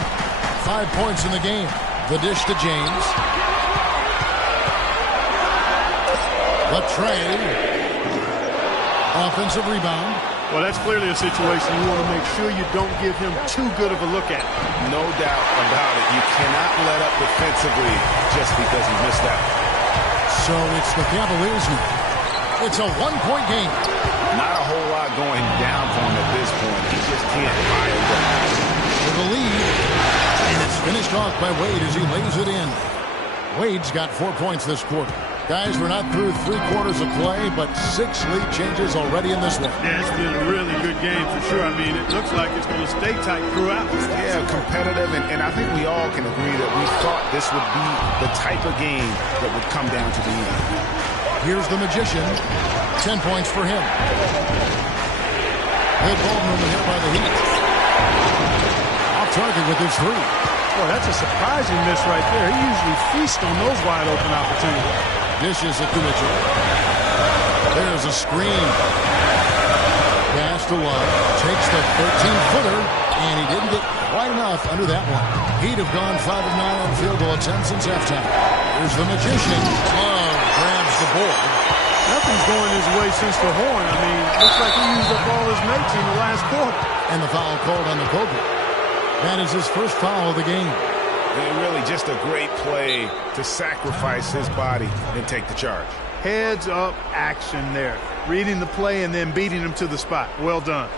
5 points in the game. The dish to James. Latrey. Offensive rebound. Well, that's clearly a situation you want to make sure you don't give him too good of a look at. No doubt about it. You cannot let up defensively just because he missed out. So it's the Cavaliers now. It's a 1-point game. Not a whole lot going down for him at this point. He just can't fire them. With the lead. And it's finished off by Wade as he lays it in. Wade's got 4 points this quarter. Guys, we're not through 3 quarters of play, but 6 lead changes already in this one. Yeah, it's been a really good game for sure. I mean, it looks like it's going to stay tight throughout. Yeah, competitive, and I think we all can agree that we thought this would be the type of game that would come down to the end. Here's the Magician. 10 points for him. Good ball movement here by the Heat. Off target with his 3. Boy, that's a surprising miss right there. He usually feasts on those wide open opportunities. Dishes it to Mitchell. There's a screen. Pass to Love. Takes the 13-footer, and he didn't get quite enough under that one. Heat have gone 5 of 9 on field goal attempts since halftime. Here's the Magician. Love grabs the board. Nothing's going his way since the horn. I mean, looks like he used up all his mates in the last quarter. And the foul called on the Cobra. That is his first foul of the game. And really just a great play to sacrifice his body and take the charge. Heads up action there. Reading the play and then beating him to the spot. Well done.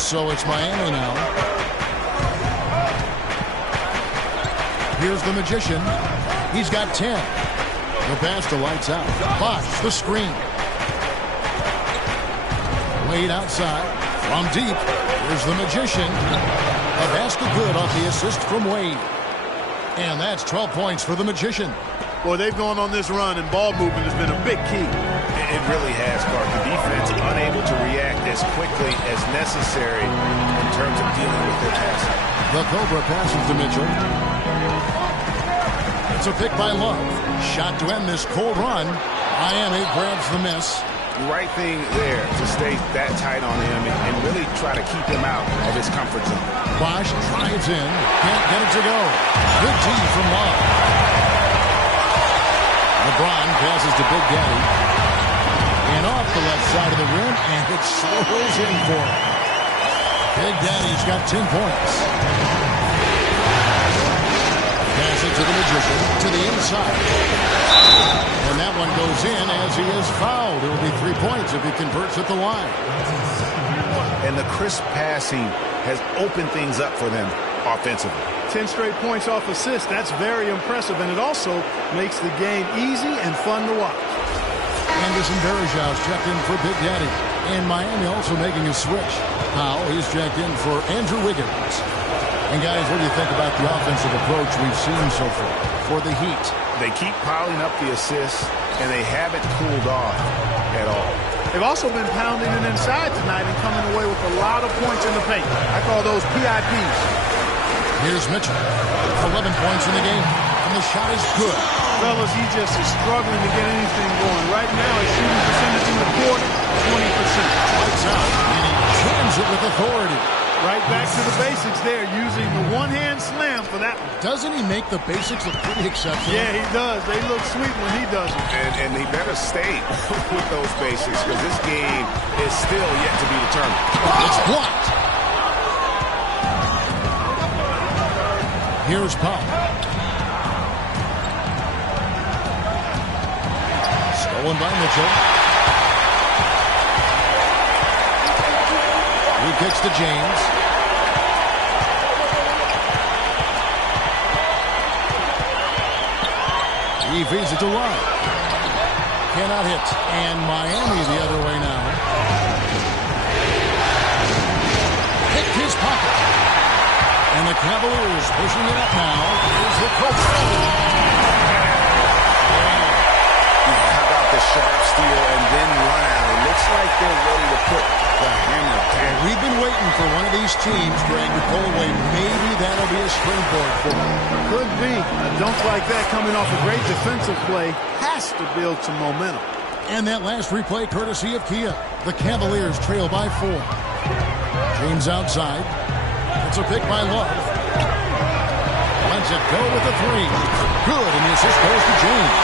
So it's Miami now. Here's the Magician. He's got 10. The pass to lights out. Bosh, the screen. Wade outside. From deep. Here's the Magician. A basket good off the assist from Wade. And that's 12 points for the Magician. Boy, they've gone on this run, and ball movement has been a big key. It really has, Clark. The defense unable to react as quickly as necessary in terms of dealing with their passing. The Cobra passes to Mitchell. It's a pick by Love. Shot to end this cold run. Miami grabs the miss. The right thing there to stay that tight on him and really try to keep him out of his comfort zone. Bosh drives in. Can't get it to go. Good D from Love. LeBron passes to Big Daddy. And off the left side of the rim, and it swirls in for him. Big Daddy's got 10 points. Pass it to the Magician, to the inside. And that one goes in as he is fouled. It'll be 3 points if he converts at the line. And the crisp passing has opened things up for them offensively. 10 straight points off assists. That's very impressive, and it also makes the game easy and fun to watch. Anderson Varejão's checked in for Big Daddy. And Miami also making a switch. Powell, he's checked in for Andrew Wiggins. And guys, what do you think about the offensive approach we've seen so far for the Heat? They keep piling up the assists, and they haven't cooled off at all. They've also been pounding it inside tonight and coming away with a lot of points in the paint. I call those PIPs. Here's Mitchell. 11 points in the game, and the shot is good. Fellas, he just is struggling to get anything going. Right now, his shooting percentage in the quarter, 20%. Lights out, and he jams it with authority. Right back to the basics there, using the one-hand slam for that one. Doesn't he make the basics look pretty exceptional? Yeah, he does. They look sweet when he does it. And he better stay with those basics, because this game is still yet to be determined. It's blocked. Here's Powell. Stolen by Mitchell. He kicks to James. He feeds it to Love. Cannot hit. And Miami the other way now. Picked his pocket. And the Cavaliers pushing it up now. Here's the Cobra. How about the sharp steal and then run out? It looks like they're ready to put the hammer down. We've been waiting for one of these teams, Greg, to pull away. Maybe that'll be a springboard for them. Could be. A dunk like that coming off a great defensive play has to build some momentum. And that last replay courtesy of Kia. The Cavaliers trail by 4. James outside. It's a pick by Love. Lets it go with the 3. Good, and the assist goes to James.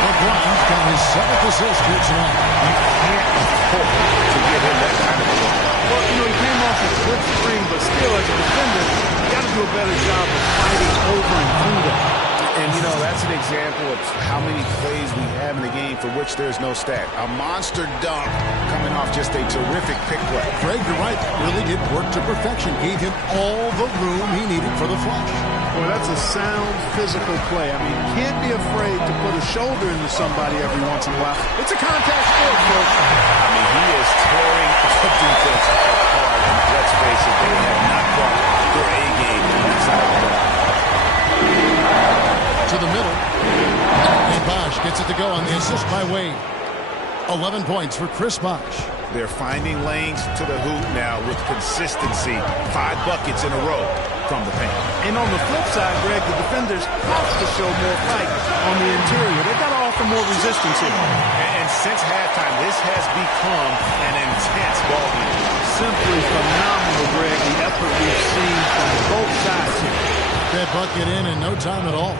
LeBron's got his 7th assist here tonight. You can't afford to give him that kind of a look. Well, you know, he came off a good screen, but still, as a defender, you got to do a better job of fighting over and through that. And, you know, that's an example of how many plays we have in the game for which there's no stat. A monster dunk coming off just a terrific pick play. Greg, you're right. Really did work to perfection. Gave him all the room he needed for the flush. Boy, that's a sound physical play. I mean, you can't be afraid to put a shoulder into somebody every once in a while. It's a contact sport, folks. I mean, he is tearing the defense apart. And let's face it, they have not brought their A game on that side of the ball. To the middle. And Bosh gets it to go on the assist by Wade. 11 points for Chris Bosh. They're finding lanes to the hoop now with consistency. 5 buckets in a row from the paint. And on the flip side, Greg, the defenders have to show more fight on the interior. They've got to offer more resistance here. And since halftime, this has become an intense ball game. Simply phenomenal, Greg, the effort we've seen from both sides here. That bucket in no time at all.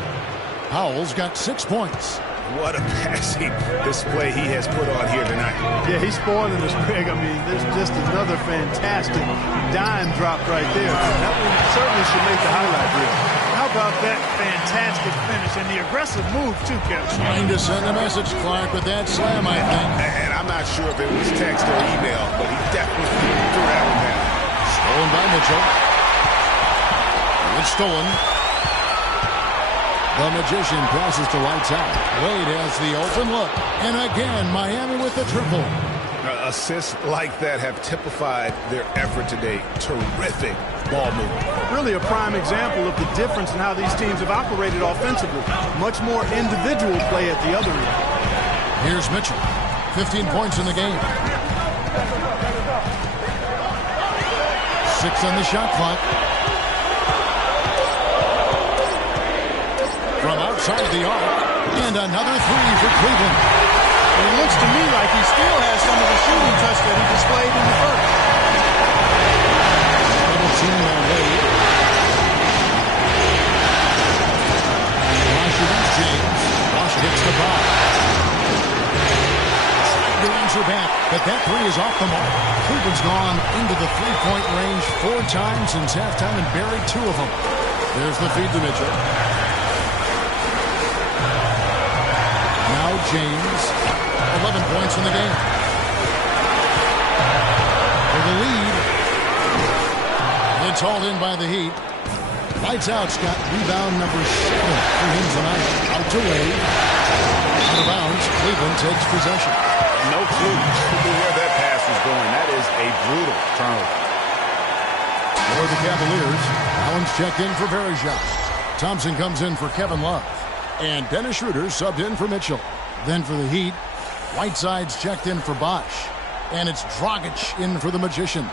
Powell's got 6 points. What a passing display he has put on here tonight. Yeah, he's spoiling us, Greg. I mean, there's just another fantastic dime drop right there. That one certainly should make the highlight reel. How about that fantastic finish and the aggressive move, too, Kevin? Trying to send a message, Clark, with that slam, I think. And I'm not sure if it was text or email, but he definitely threw that one down. Stolen by Mitchell. It's stolen. The Magician passes to lights out. Wade has the open look. And again, Miami with the triple. Assists like that have typified their effort today. Terrific ball movement. Really a prime example of the difference in how these teams have operated offensively. Much more individual play at the other end. Here's Mitchell. 15 points in the game. 6 on the shot clock. From outside the arc. And another 3 for Cleveland. It looks to me like he still has some of the shooting touch that he displayed in the first. Double team on Wade. Washington James. Wash hits the ball. Trying to answer back, but that 3 is off the mark. Cleveland's gone into the 3-point range 4 times since halftime and buried 2 of them. There's the feed to Mitchell. Now James. 11 points in the game. For the lead. It's hauled in by the Heat. Lights out, Scott. Rebound number 7 for him tonight. Out to Wade. Out of bounds. Cleveland takes possession. No clue where that pass was going. That is a brutal turnover. For the Cavaliers, Allen's checked in for Verejao. Thompson comes in for Kevin Love. And Dennis Schroeder subbed in for Mitchell. Then for the Heat, Whiteside's checked in for Bosch. And it's Dragic in for the Magician.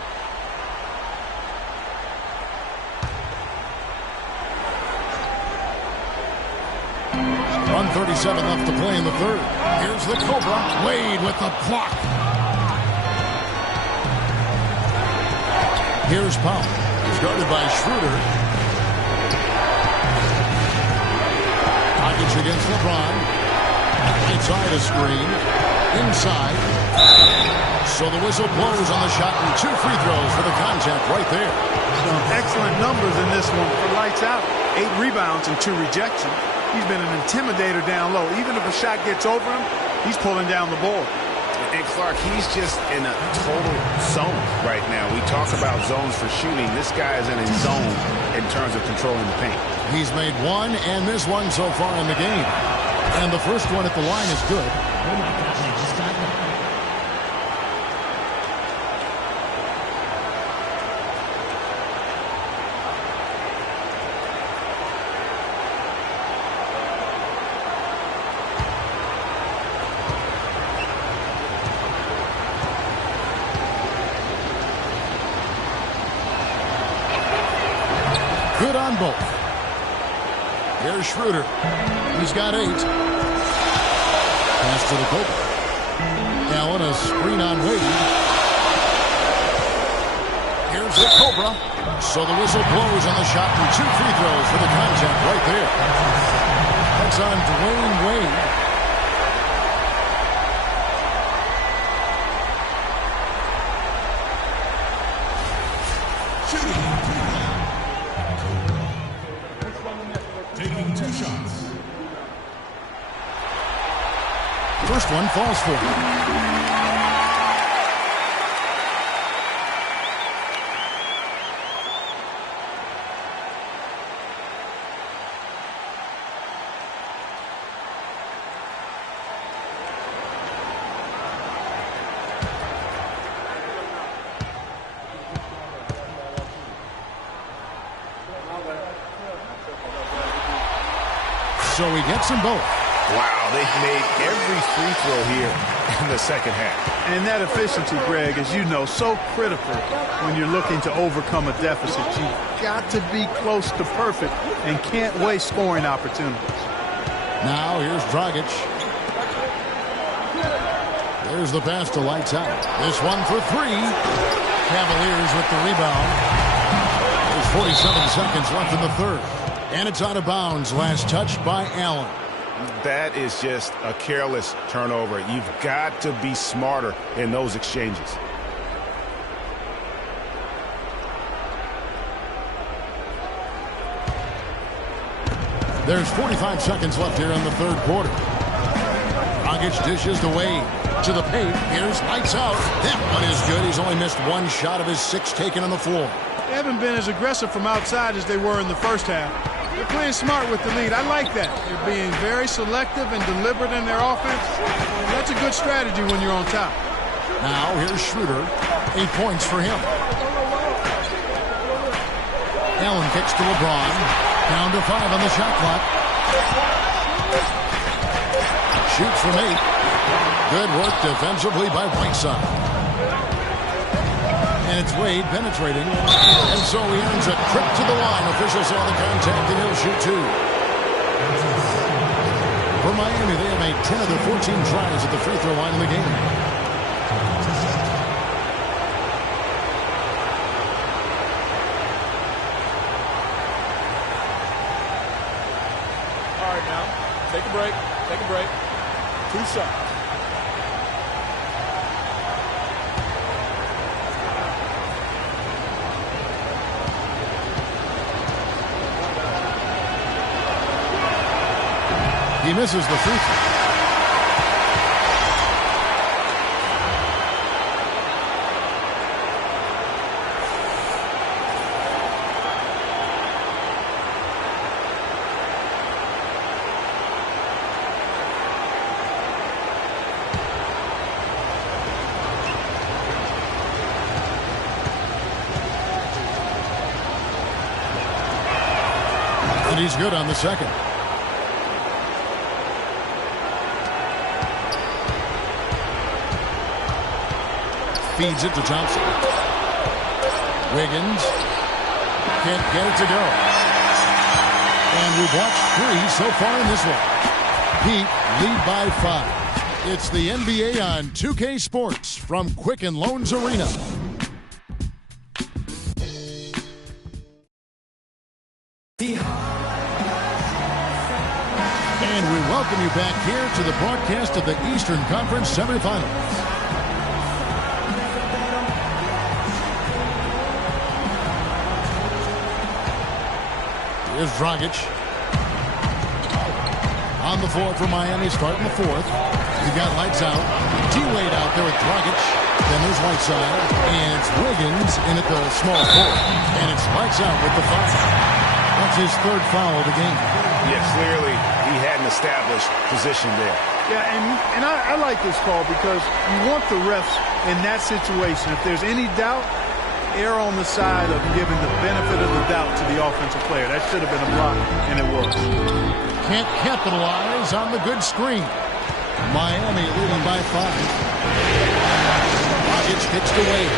.137 left to play in the third. Here's the Cobra. Wade with the block. Here's Powell. He's guarded by Schroeder. Dragic against LeBron. Inside a screen. Inside. So the whistle blows on the shot and 2 free throws for the contact right there. Some excellent numbers in this one for lights out. 8 rebounds and 2 rejections. He's been an intimidator down low. Even if a shot gets over him, he's pulling down the ball. And Clark, he's just in a total zone right now. We talk about zones for shooting. This guy is in a zone in terms of controlling the paint. He's made 1 and missed 1 so far in the game. And the first one at the line is good. Good on both. Here's Schroeder. He's got 8. Pass to the Cobra. Allen, a screen on Wade. Here's the Cobra. So the whistle blows on the shot and 2 free throws for the contact right there. That's on Dwayne Wade. Taking 2 shots. First one falls for him. So he gets them both. Wow, they've made every free throw here in the second half. And that efficiency, Greg, as you know, so critical when you're looking to overcome a deficit. You've got to be close to perfect and can't waste scoring opportunities. Now here's Dragic. There's the pass to lights out. This one for 3. Cavaliers with the rebound. There's 47 seconds left in the third. And it's out of bounds. Last touch by Allen. That is just a careless turnover. You've got to be smarter in those exchanges. There's 45 seconds left here in the third quarter. Dragic dishes to Wade. To the paint. Here's lights out. That one is good. He's only missed 1 shot of his 6 taken on the floor. They haven't been as aggressive from outside as they were in the first half. They're playing smart with the lead. I like that. They're being very selective and deliberate in their offense. And that's a good strategy when you're on top. Now here's Schroeder. 8 points for him. Allen kicks to LeBron. Down to 5 on the shot clock. Shoots from 8. Good work defensively by Whiteside. And it's Wade penetrating. And so he earns a trip to the line. Officials saw the contact and he'll shoot 2. For Miami, they have made 10 of their 14 tries at the free throw line in the game. All right, now, take a break. Take a break. 2 shots. He misses the free throw. And he's good on the second. Feeds it to Thompson. Wiggins can't get it to go. And we've watched 3 so far in this one. Heat lead by 5. It's the NBA on 2K Sports from Quicken Loans Arena. And we welcome you back here to the broadcast of the Eastern Conference semifinals. Here's Dragic. On the floor for Miami, starting the 4th. We've got lights out. D-Wade out there with Dragic. Then there's Whiteside. And it's Wiggins in at the small forward. And it's lights out with the foul. That's his 3rd foul of the game. Yeah, clearly he had an established position there. Yeah, and I like this call because you want the refs in that situation. If there's any doubt, err on the side of giving the benefit of the doubt to the offensive player. That should have been a block, and it was. Can't capitalize on the good screen. Miami leading by 5. Dragic kicks to Wade.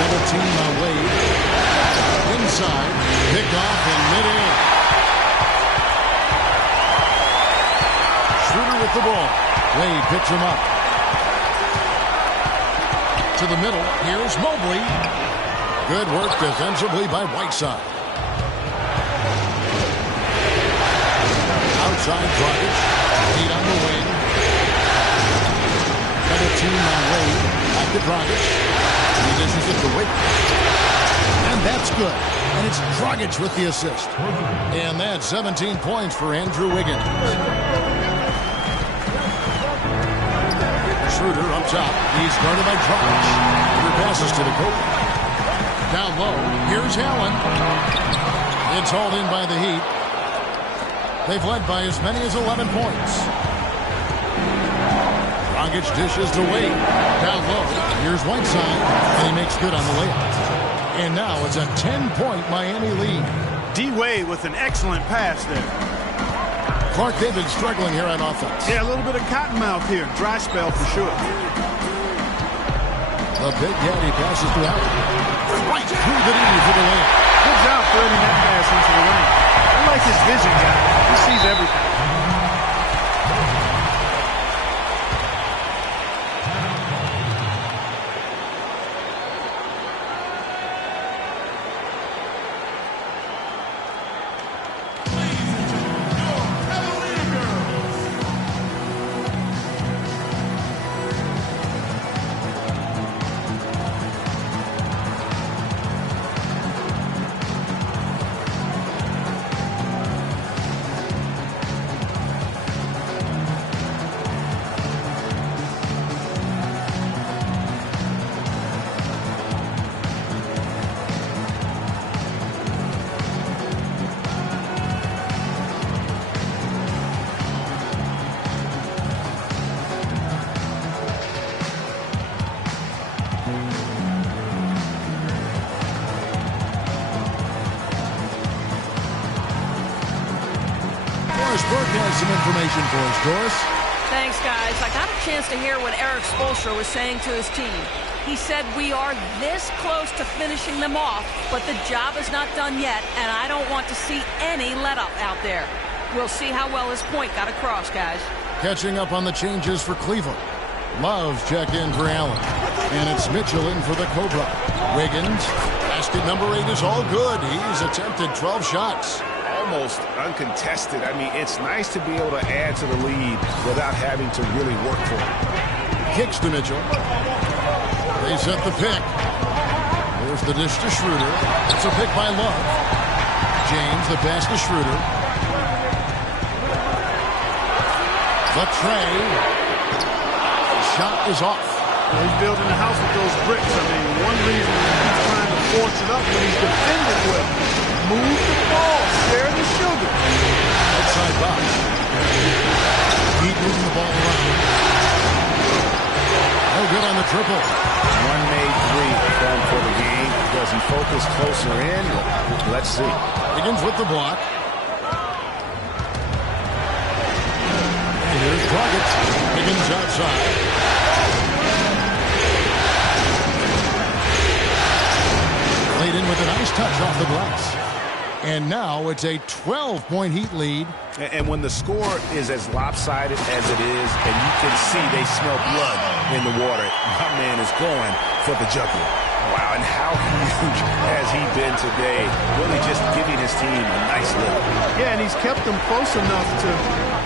Double team on Wade. Inside. Picked off in midair. Schroeder with the ball. Wade picks him up. To the middle. Here's Mobley. Good work defensively by Whiteside. Outside Dragic. Heat on the wing. Double team on Wade. Back to Dragic. He dishes it to Wiggins. And that's good. And it's Dragic with the assist. And that's 17 points for Andrew Wiggins. Schroeder up top. He's guarded by Dragic. He passes to the Cobra. Down low. Here's Allen. It's hauled in by the Heat. They've led by as many as 11 points. Dragic dishes to Wade. Down low. Here's Whiteside. And he makes good on the layup. And now it's a 10-point Miami lead. D-Wade with an excellent pass there. Clark David struggling here on offense. Yeah, a little bit of cottonmouth here. Dry spell for sure. The Big Daddy passes to Allen. Right through the knee for the layup. Good job threading that pass into the lane. I like his vision, guy. He sees everything. Burke has some information for us, Doris. Thanks, guys. I got a chance to hear what Erik Spoelstra was saying to his team. He said, we are this close to finishing them off, but the job is not done yet, and I don't want to see any let-up out there. We'll see how well his point got across, guys. Catching up on the changes for Cleveland. Love's check in for Allen. And it's Mitchell in for the Cobra. Wiggins. Basket number 8 is all good. He's attempted 12 shots. Almost uncontested. I mean, it's nice to be able to add to the lead without having to really work for it. Kicks to Mitchell. They set the pick. There's the dish to Schroeder. It's a pick by Love. James, the pass to Schroeder. The tray. The shot is off. He's building the house with those bricks. I mean, one reason he's trying to force it up when he's defended well. Move the ball. Share the sugar. Outside box. Keep moving the ball around. No good on the triple. One made 3 going for the game. Does he focus closer in? Let's see. Begins with the block. And here's Dragic. Begins outside. Laid in with a nice touch off the glass. And now it's a 12-point Heat lead. And when the score is as lopsided as it is, and you can see they smell blood in the water, my man is going for the jugular. Wow, and how huge has he been today? Really just giving his team a nice lift. Yeah, and he's kept them close enough to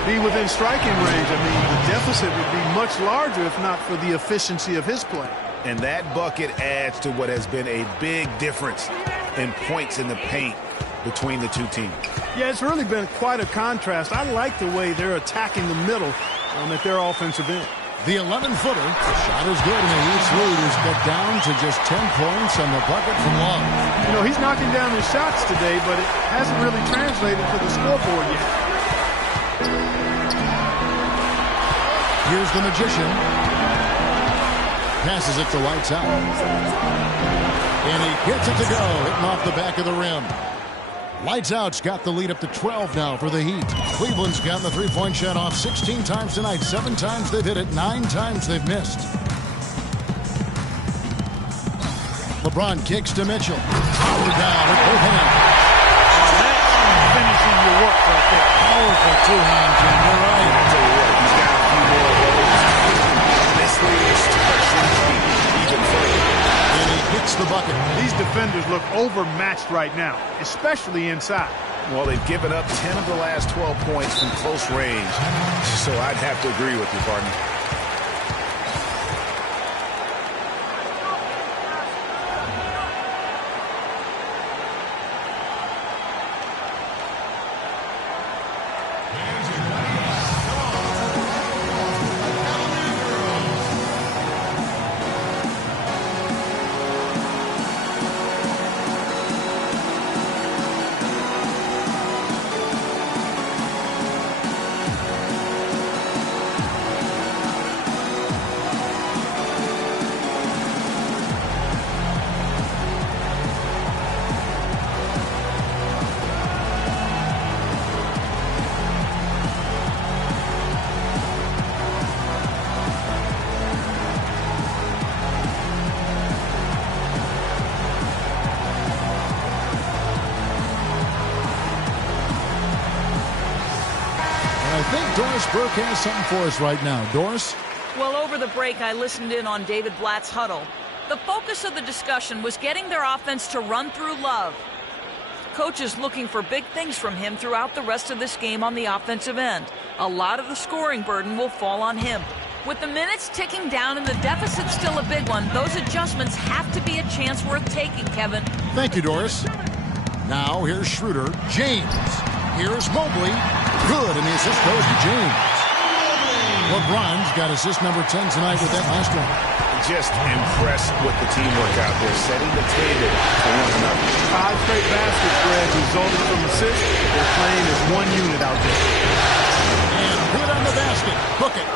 be within striking range. I mean, the deficit would be much larger if not for the efficiency of his play. And that bucket adds to what has been a big difference in points in the paint between the two teams. Yeah, it's really been quite a contrast. I like the way they're attacking the middle at their offensive end. The 11-footer. Shot is good, and the Heat's lead is cut down to just 10 points on the bucket from Love. You know, he's knocking down his shots today, but it hasn't really translated to the scoreboard yet. Here's the Magician. Passes it to Lights Out. And he gets it to go, hitting off the back of the rim. Lights Out's got the lead up to 12 now for the Heat. Cleveland's gotten the three-point shot off 16 times tonight. 7 times they've hit it, 9 times they've missed. LeBron kicks to Mitchell. Power down with both hands. That's finishing your work right there. Powerful two-hand, Jim. You're right. I'll tell you what, he's got a few more of those. This lead is stretching even further. And he hits the bucket. These defenders look overmatched right now, especially inside. Well, they've given up 10 of the last 12 points from close range. So I'd have to agree with you, partner. Doris Burke has something for us right now. Doris? Well, over the break, I listened in on David Blatt's huddle. The focus of the discussion was getting their offense to run through Love. Coach is looking for big things from him throughout the rest of this game on the offensive end. A lot of the scoring burden will fall on him. With the minutes ticking down and the deficit still a big one, those adjustments have to be a chance worth taking, Kevin. Thank you, Doris. Now, here's Schroeder. James. Here's Mobley. Good, and the assist goes to James. LeBron's got assist number 10 tonight with that last one. Just impressed with the teamwork out there, setting the table for one another. 5 straight baskets, Greg, resulted from assists. They're playing as one unit out there. And good on the basket. Book it.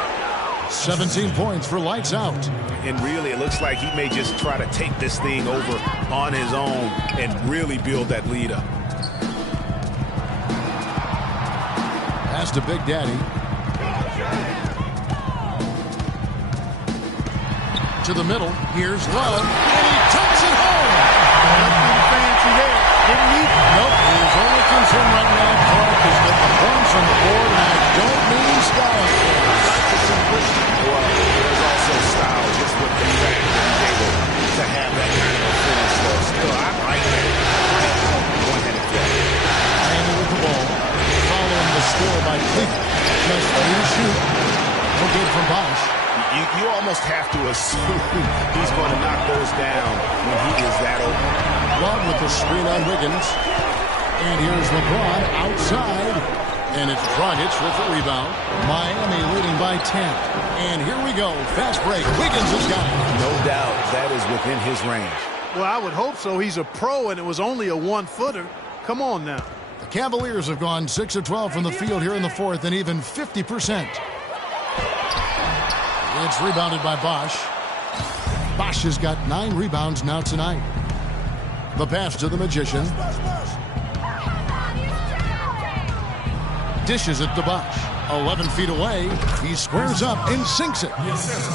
17 points for Lights Out. And really, it looks like he may just try to take this thing over on his own and really build that lead up. Pass to Big Daddy. To the middle. Here's Love. And he takes it home. Nothing fancy there. Didn't need it. Nope. His only concern right now, Clark, is that the points on the board, and I don't mean style. Well, there's also style just with the fact that he's able to have that kind of a finish. So still, I like that. One-handed play. Miami with the ball. Following the score by Cleveland. Just 3 to shoot. No good from Bosch. You almost have to assume he's going to knock those down when he is that open. Love with the screen on Wiggins. And here's LeBron outside. And it's Dragic with the rebound. Miami leading by 10. And here we go. Fast break. Wiggins has got it. No doubt that is within his range. Well, I would hope so. He's a pro, and it was only a one-footer. Come on now. The Cavaliers have gone 6 of 12 from the field here in the fourth and even 50%. It's rebounded by Bosch. Bosch has got 9 rebounds now tonight. The pass to the Magician. Dishes it to Bosch. 11 feet away. He squares up and sinks it.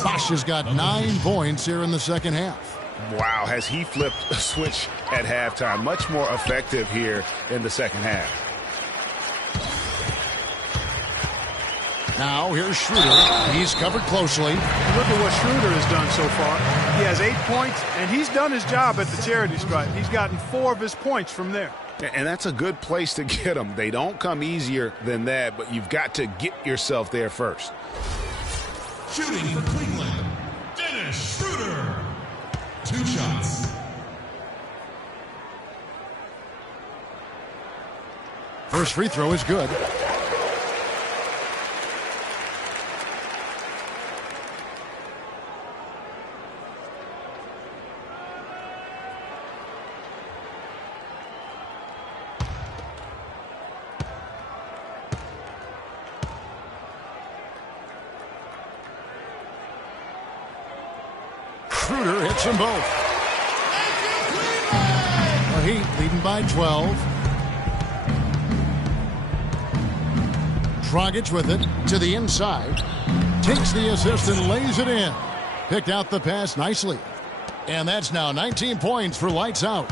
Bosch has got 9 points here in the second half. Wow, has he flipped a switch at halftime. Much more effective here in the second half. Now here's Schroeder. He's covered closely. Look at what Schroeder has done so far. He has 8 points, and he's done his job at the charity stripe. He's gotten 4 of his points from there. And that's a good place to get them. They don't come easier than that, but you've got to get yourself there first. Shooting for Cleveland, Dennis Schroeder. 2 shots. First free throw is good. Schroeder hits them both. The Heat leading by 12. Dragic with it to the inside. Takes the assist and lays it in. Picked out the pass nicely. And that's now 19 points for Lights Out.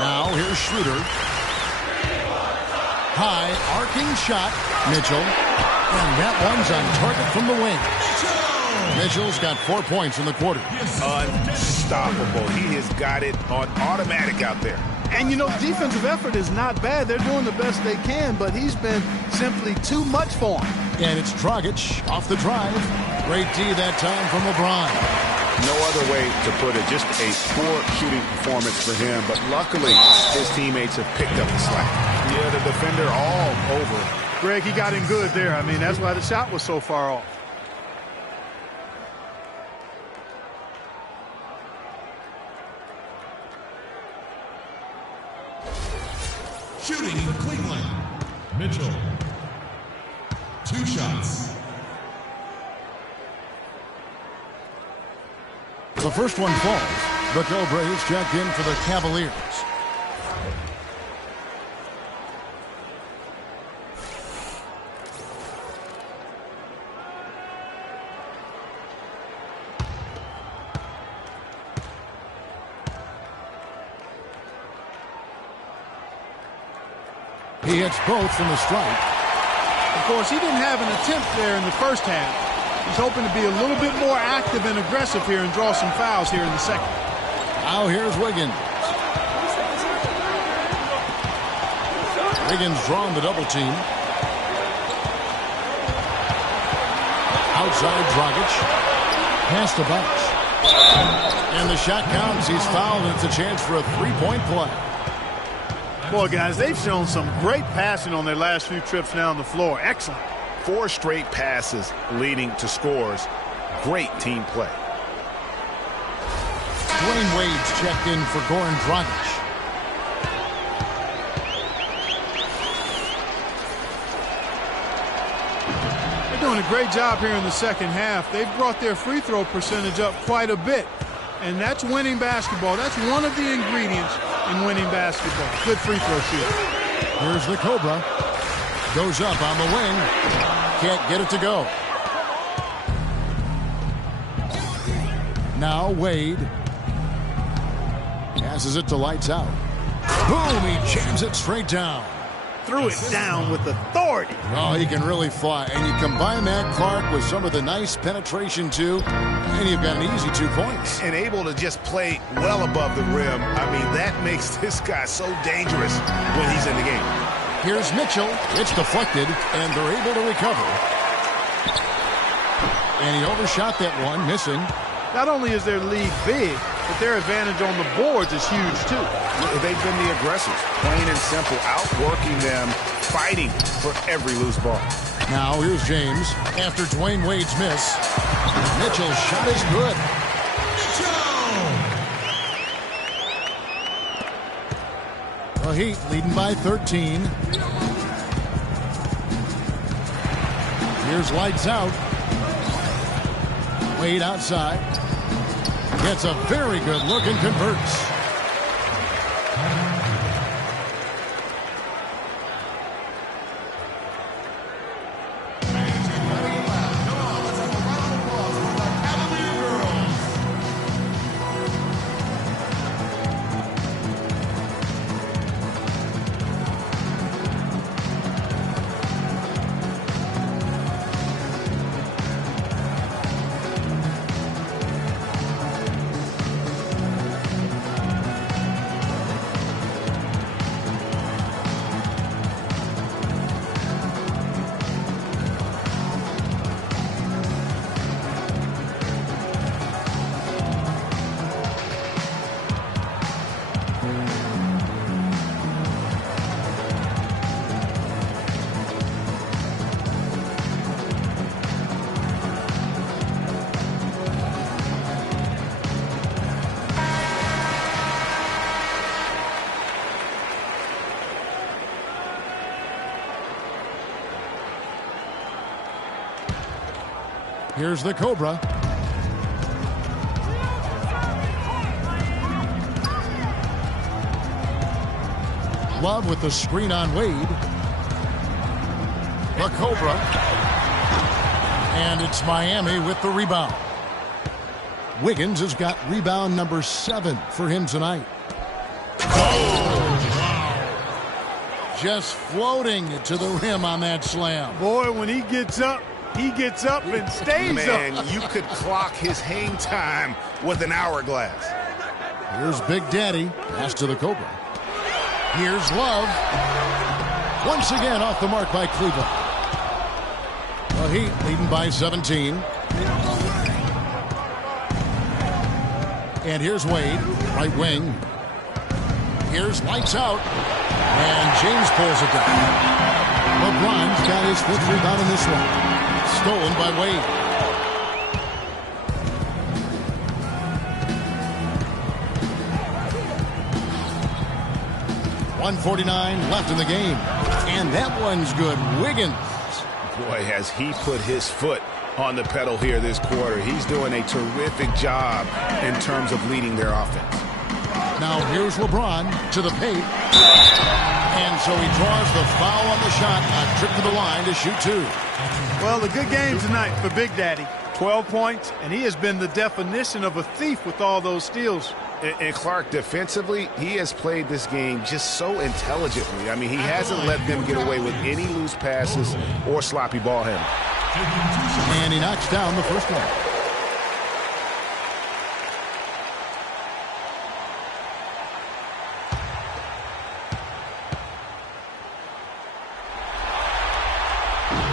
Now here's Schroeder. High arcing shot. Mitchell. And that one's on target from the wing. Mitchell's got 4 points in the quarter. Unstoppable. He has got it on automatic out there. And, you know, defensive effort is not bad. They're doing the best they can, but he's been simply too much for him. And it's Dragic off the drive. Great D that time from LeBron. No other way to put it. Just a poor shooting performance for him. But luckily, his teammates have picked up the slack. Yeah, the defender all over. Greg, he got in good there. I mean, that's why the shot was so far off. Shooting in Cleveland, Mitchell. 2 shots. The first one falls. McElroy is checked in for the Cavaliers. He hits both from the stripe. Of course, he didn't have an attempt there in the first half. He's hoping to be a little bit more active and aggressive here and draw some fouls here in the second. Now here's Wiggins. Wiggins drawing the double team. Outside Dragic. Pass to Bosch. And the shot counts. He's fouled, and it's a chance for a 3-point play. Boy, guys, they've shown some great passing on their last few trips down the floor. Excellent. 4 straight passes leading to scores. Great team play. Dwayne Wade's checked in for Goran Dragic. They're doing a great job here in the second half. They've brought their free throw percentage up quite a bit. And that's winning basketball. That's one of the ingredients in winning basketball. Good free throw shooting. Here's the Cobra. Goes up on the wing. Can't get it to go. Now Wade. Passes it to Lights Out. Boom! He jams it straight down. Threw it down with authority. Oh, he can really fly. And you combine that, Clark, with some of the nice penetration, too, and you've got an easy 2 points. And able to just play well above the rim. I mean, that makes this guy so dangerous when he's in the game. Here's Mitchell. It's deflected, and they're able to recover. And he overshot that one, missing. Not only is their lead big, but their advantage on the boards is huge, too. They've been the aggressors, plain and simple, outworking them, fighting for every loose ball. Now here's James after Dwayne Wade's miss. Mitchell's shot is good. The Heat leading by 13. Here's Lights Out. Wade outside. Gets a very good look and converts. Here's the Cobra. Love with the screen on Wade. The Cobra. And it's Miami with the rebound. Wiggins has got rebound number 7 for him tonight. Just floating to the rim on that slam. Boy, when he gets up and stays up. Man, you could clock his hang time with an hourglass. Here's Big Daddy. Pass to the Cobra. Here's Love. Once again off the mark by Cleveland. The Heat leading by 17. And here's Wade, right wing. Here's Lights Out. And James pulls it down. LeBron's got his 5th rebound in this one. Stolen by Wade. .149 left in the game. And that one's good. Wiggins. Boy, has he put his foot on the pedal here this quarter. He's doing a terrific job in terms of leading their offense. Now here's LeBron to the paint. And so he draws the foul on the shot. A trip to the line to shoot 2. Well, a good game tonight for Big Daddy. 12 points, and he has been the definition of a thief with all those steals. And Clark, defensively, he has played this game just so intelligently. I mean, he hasn't let them get away with any loose passes or sloppy ball handling. And he knocks down the first one.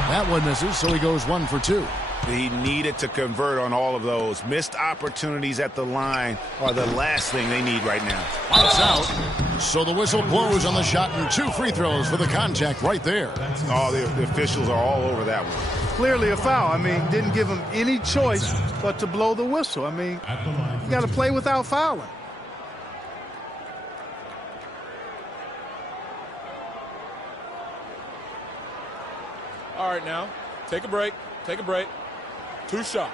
That one misses, so he goes 1 for 2. He needed to convert on all of those. Missed opportunities at the line are the last thing they need right now. Lights out. So the whistle blows on the shot and 2 free throws for the contact right there. Oh, the officials are all over that one. Clearly a foul. I mean, didn't give him any choice but to blow the whistle. I mean, you got to play without fouling. All right, now, take a break. Take a break. 2 shots.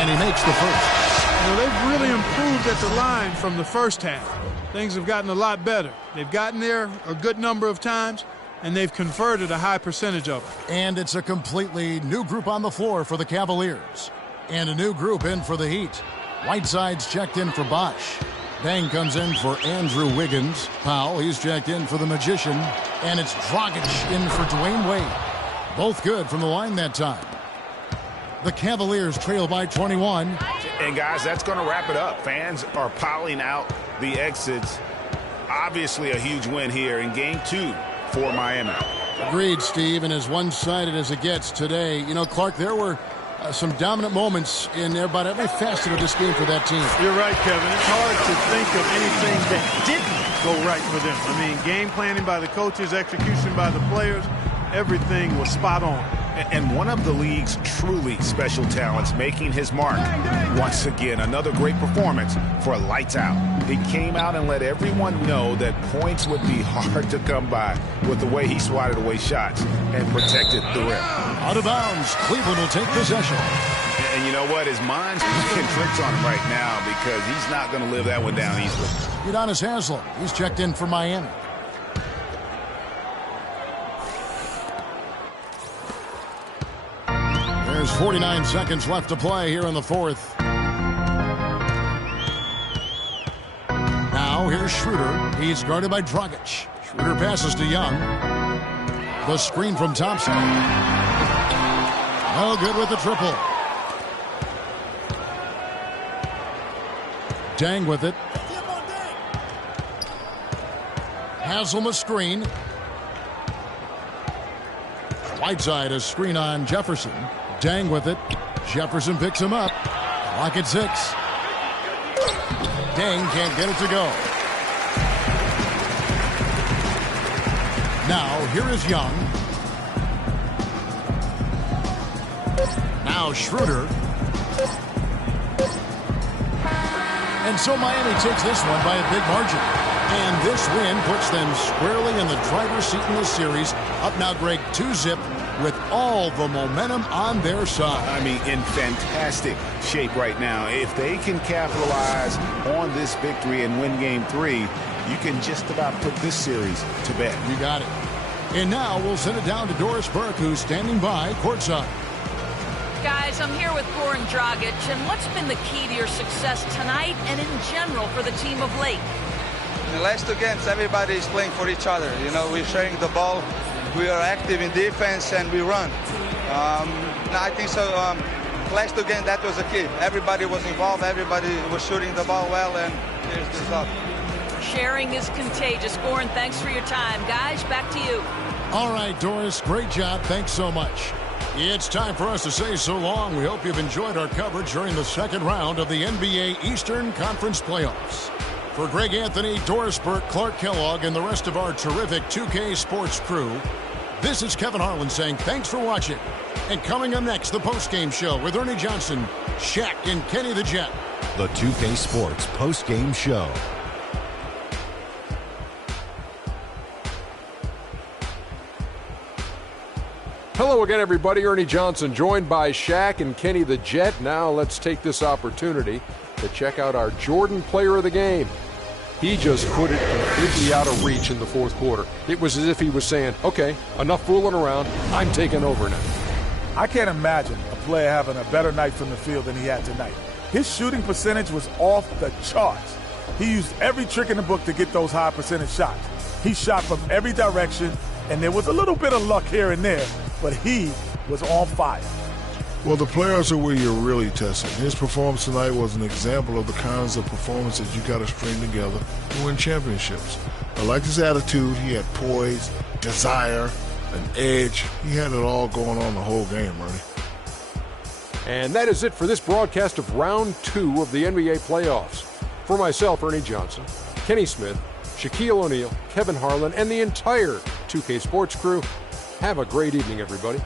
and he makes the first. They've really improved at the line from the first half. Things have gotten a lot better. They've gotten there a good number of times, and they've converted a high percentage of it. And it's a completely new group on the floor for the Cavaliers. And a new group in for the Heat. Whiteside's checked in for Bosh. Deng comes in for Andrew Wiggins. Powell, he's checked in for the Magician. And it's Dragic in for Dwayne Wade. Both good from the line that time. The Cavaliers trail by 21. And guys, that's going to wrap it up. Fans are piling out the exits. Obviously a huge win here in Game 2 for Miami. Agreed, Steve, and as one-sided as it gets today. You know, Clark, there were some dominant moments in about every facet of this game for that team. You're right, Kevin. It's hard to think of anything that didn't go right for them. I mean, game planning by the coaches, execution by the players, everything was spot on. And one of the league's truly special talents making his mark. Once again, another great performance for Lights Out. He came out and let everyone know that points would be hard to come by with the way he swatted away shots and protected the rim. Out of bounds, Cleveland will take possession. And you know what? His mind's playing tricks on him right now because he's not going to live that one down easily. Udonis Haslem, he's checked in for Miami. There's 49 seconds left to play here in the fourth. Now here's Schroeder. He's guarded by Dragic. Schroeder passes to Young. The screen from Thompson. No good with the triple. Deng with it. Haslem a screen. Whiteside a screen on Jefferson. Deng with it. Jefferson picks him up. Clock at 6. Deng can't get it to go. Now, here is Young. Now, Schroeder. And so Miami takes this one by a big margin. And this win puts them squarely in the driver's seat in the series. Up now, Greg, 2-zip. With all the momentum on their side. I mean, in fantastic shape right now. If they can capitalize on this victory and win Game 3, you can just about put this series to bed. You got it. And now we'll send it down to Doris Burke, who's standing by courtside. Guys, I'm here with Goran Dragic, and what's been the key to your success tonight and in general for the team of late? In the last 2 games, everybody is playing for each other. You know, we're sharing the ball. We are active in defense and we run. I think so. Last 2 games, that was the key. Everybody was involved. Everybody was shooting the ball well, and here's the result. Sharing is contagious. Goran, thanks for your time. Guys, back to you. All right, Doris, great job. Thanks so much. It's time for us to say so long. We hope you've enjoyed our coverage during the second round of the NBA Eastern Conference Playoffs. For Greg Anthony, Doris Burke, Clark Kellogg, and the rest of our terrific 2K Sports crew, this is Kevin Harlan saying thanks for watching. And coming up next, the postgame show with Ernie Johnson, Shaq, and Kenny the Jet. The 2K Sports postgame show. Hello again, everybody. Ernie Johnson, joined by Shaq and Kenny the Jet. Now let's take this opportunity to check out our Jordan player of the game. He just put it completely out of reach in the fourth quarter. It was as if he was saying, okay, enough fooling around. I'm taking over now. I can't imagine a player having a better night from the field than he had tonight. His shooting percentage was off the charts. He used every trick in the book to get those high percentage shots. He shot from every direction, and there was a little bit of luck here and there, but he was on fire. Well, the players are where you're really tested. His performance tonight was an example of the kinds of performances you got to string together to win championships. I liked his attitude. He had poise, desire, an edge. He had it all going on the whole game, Ernie. And that is it for this broadcast of Round 2 of the NBA playoffs. For myself, Ernie Johnson, Kenny Smith, Shaquille O'Neal, Kevin Harlan, and the entire 2K Sports crew, have a great evening, everybody.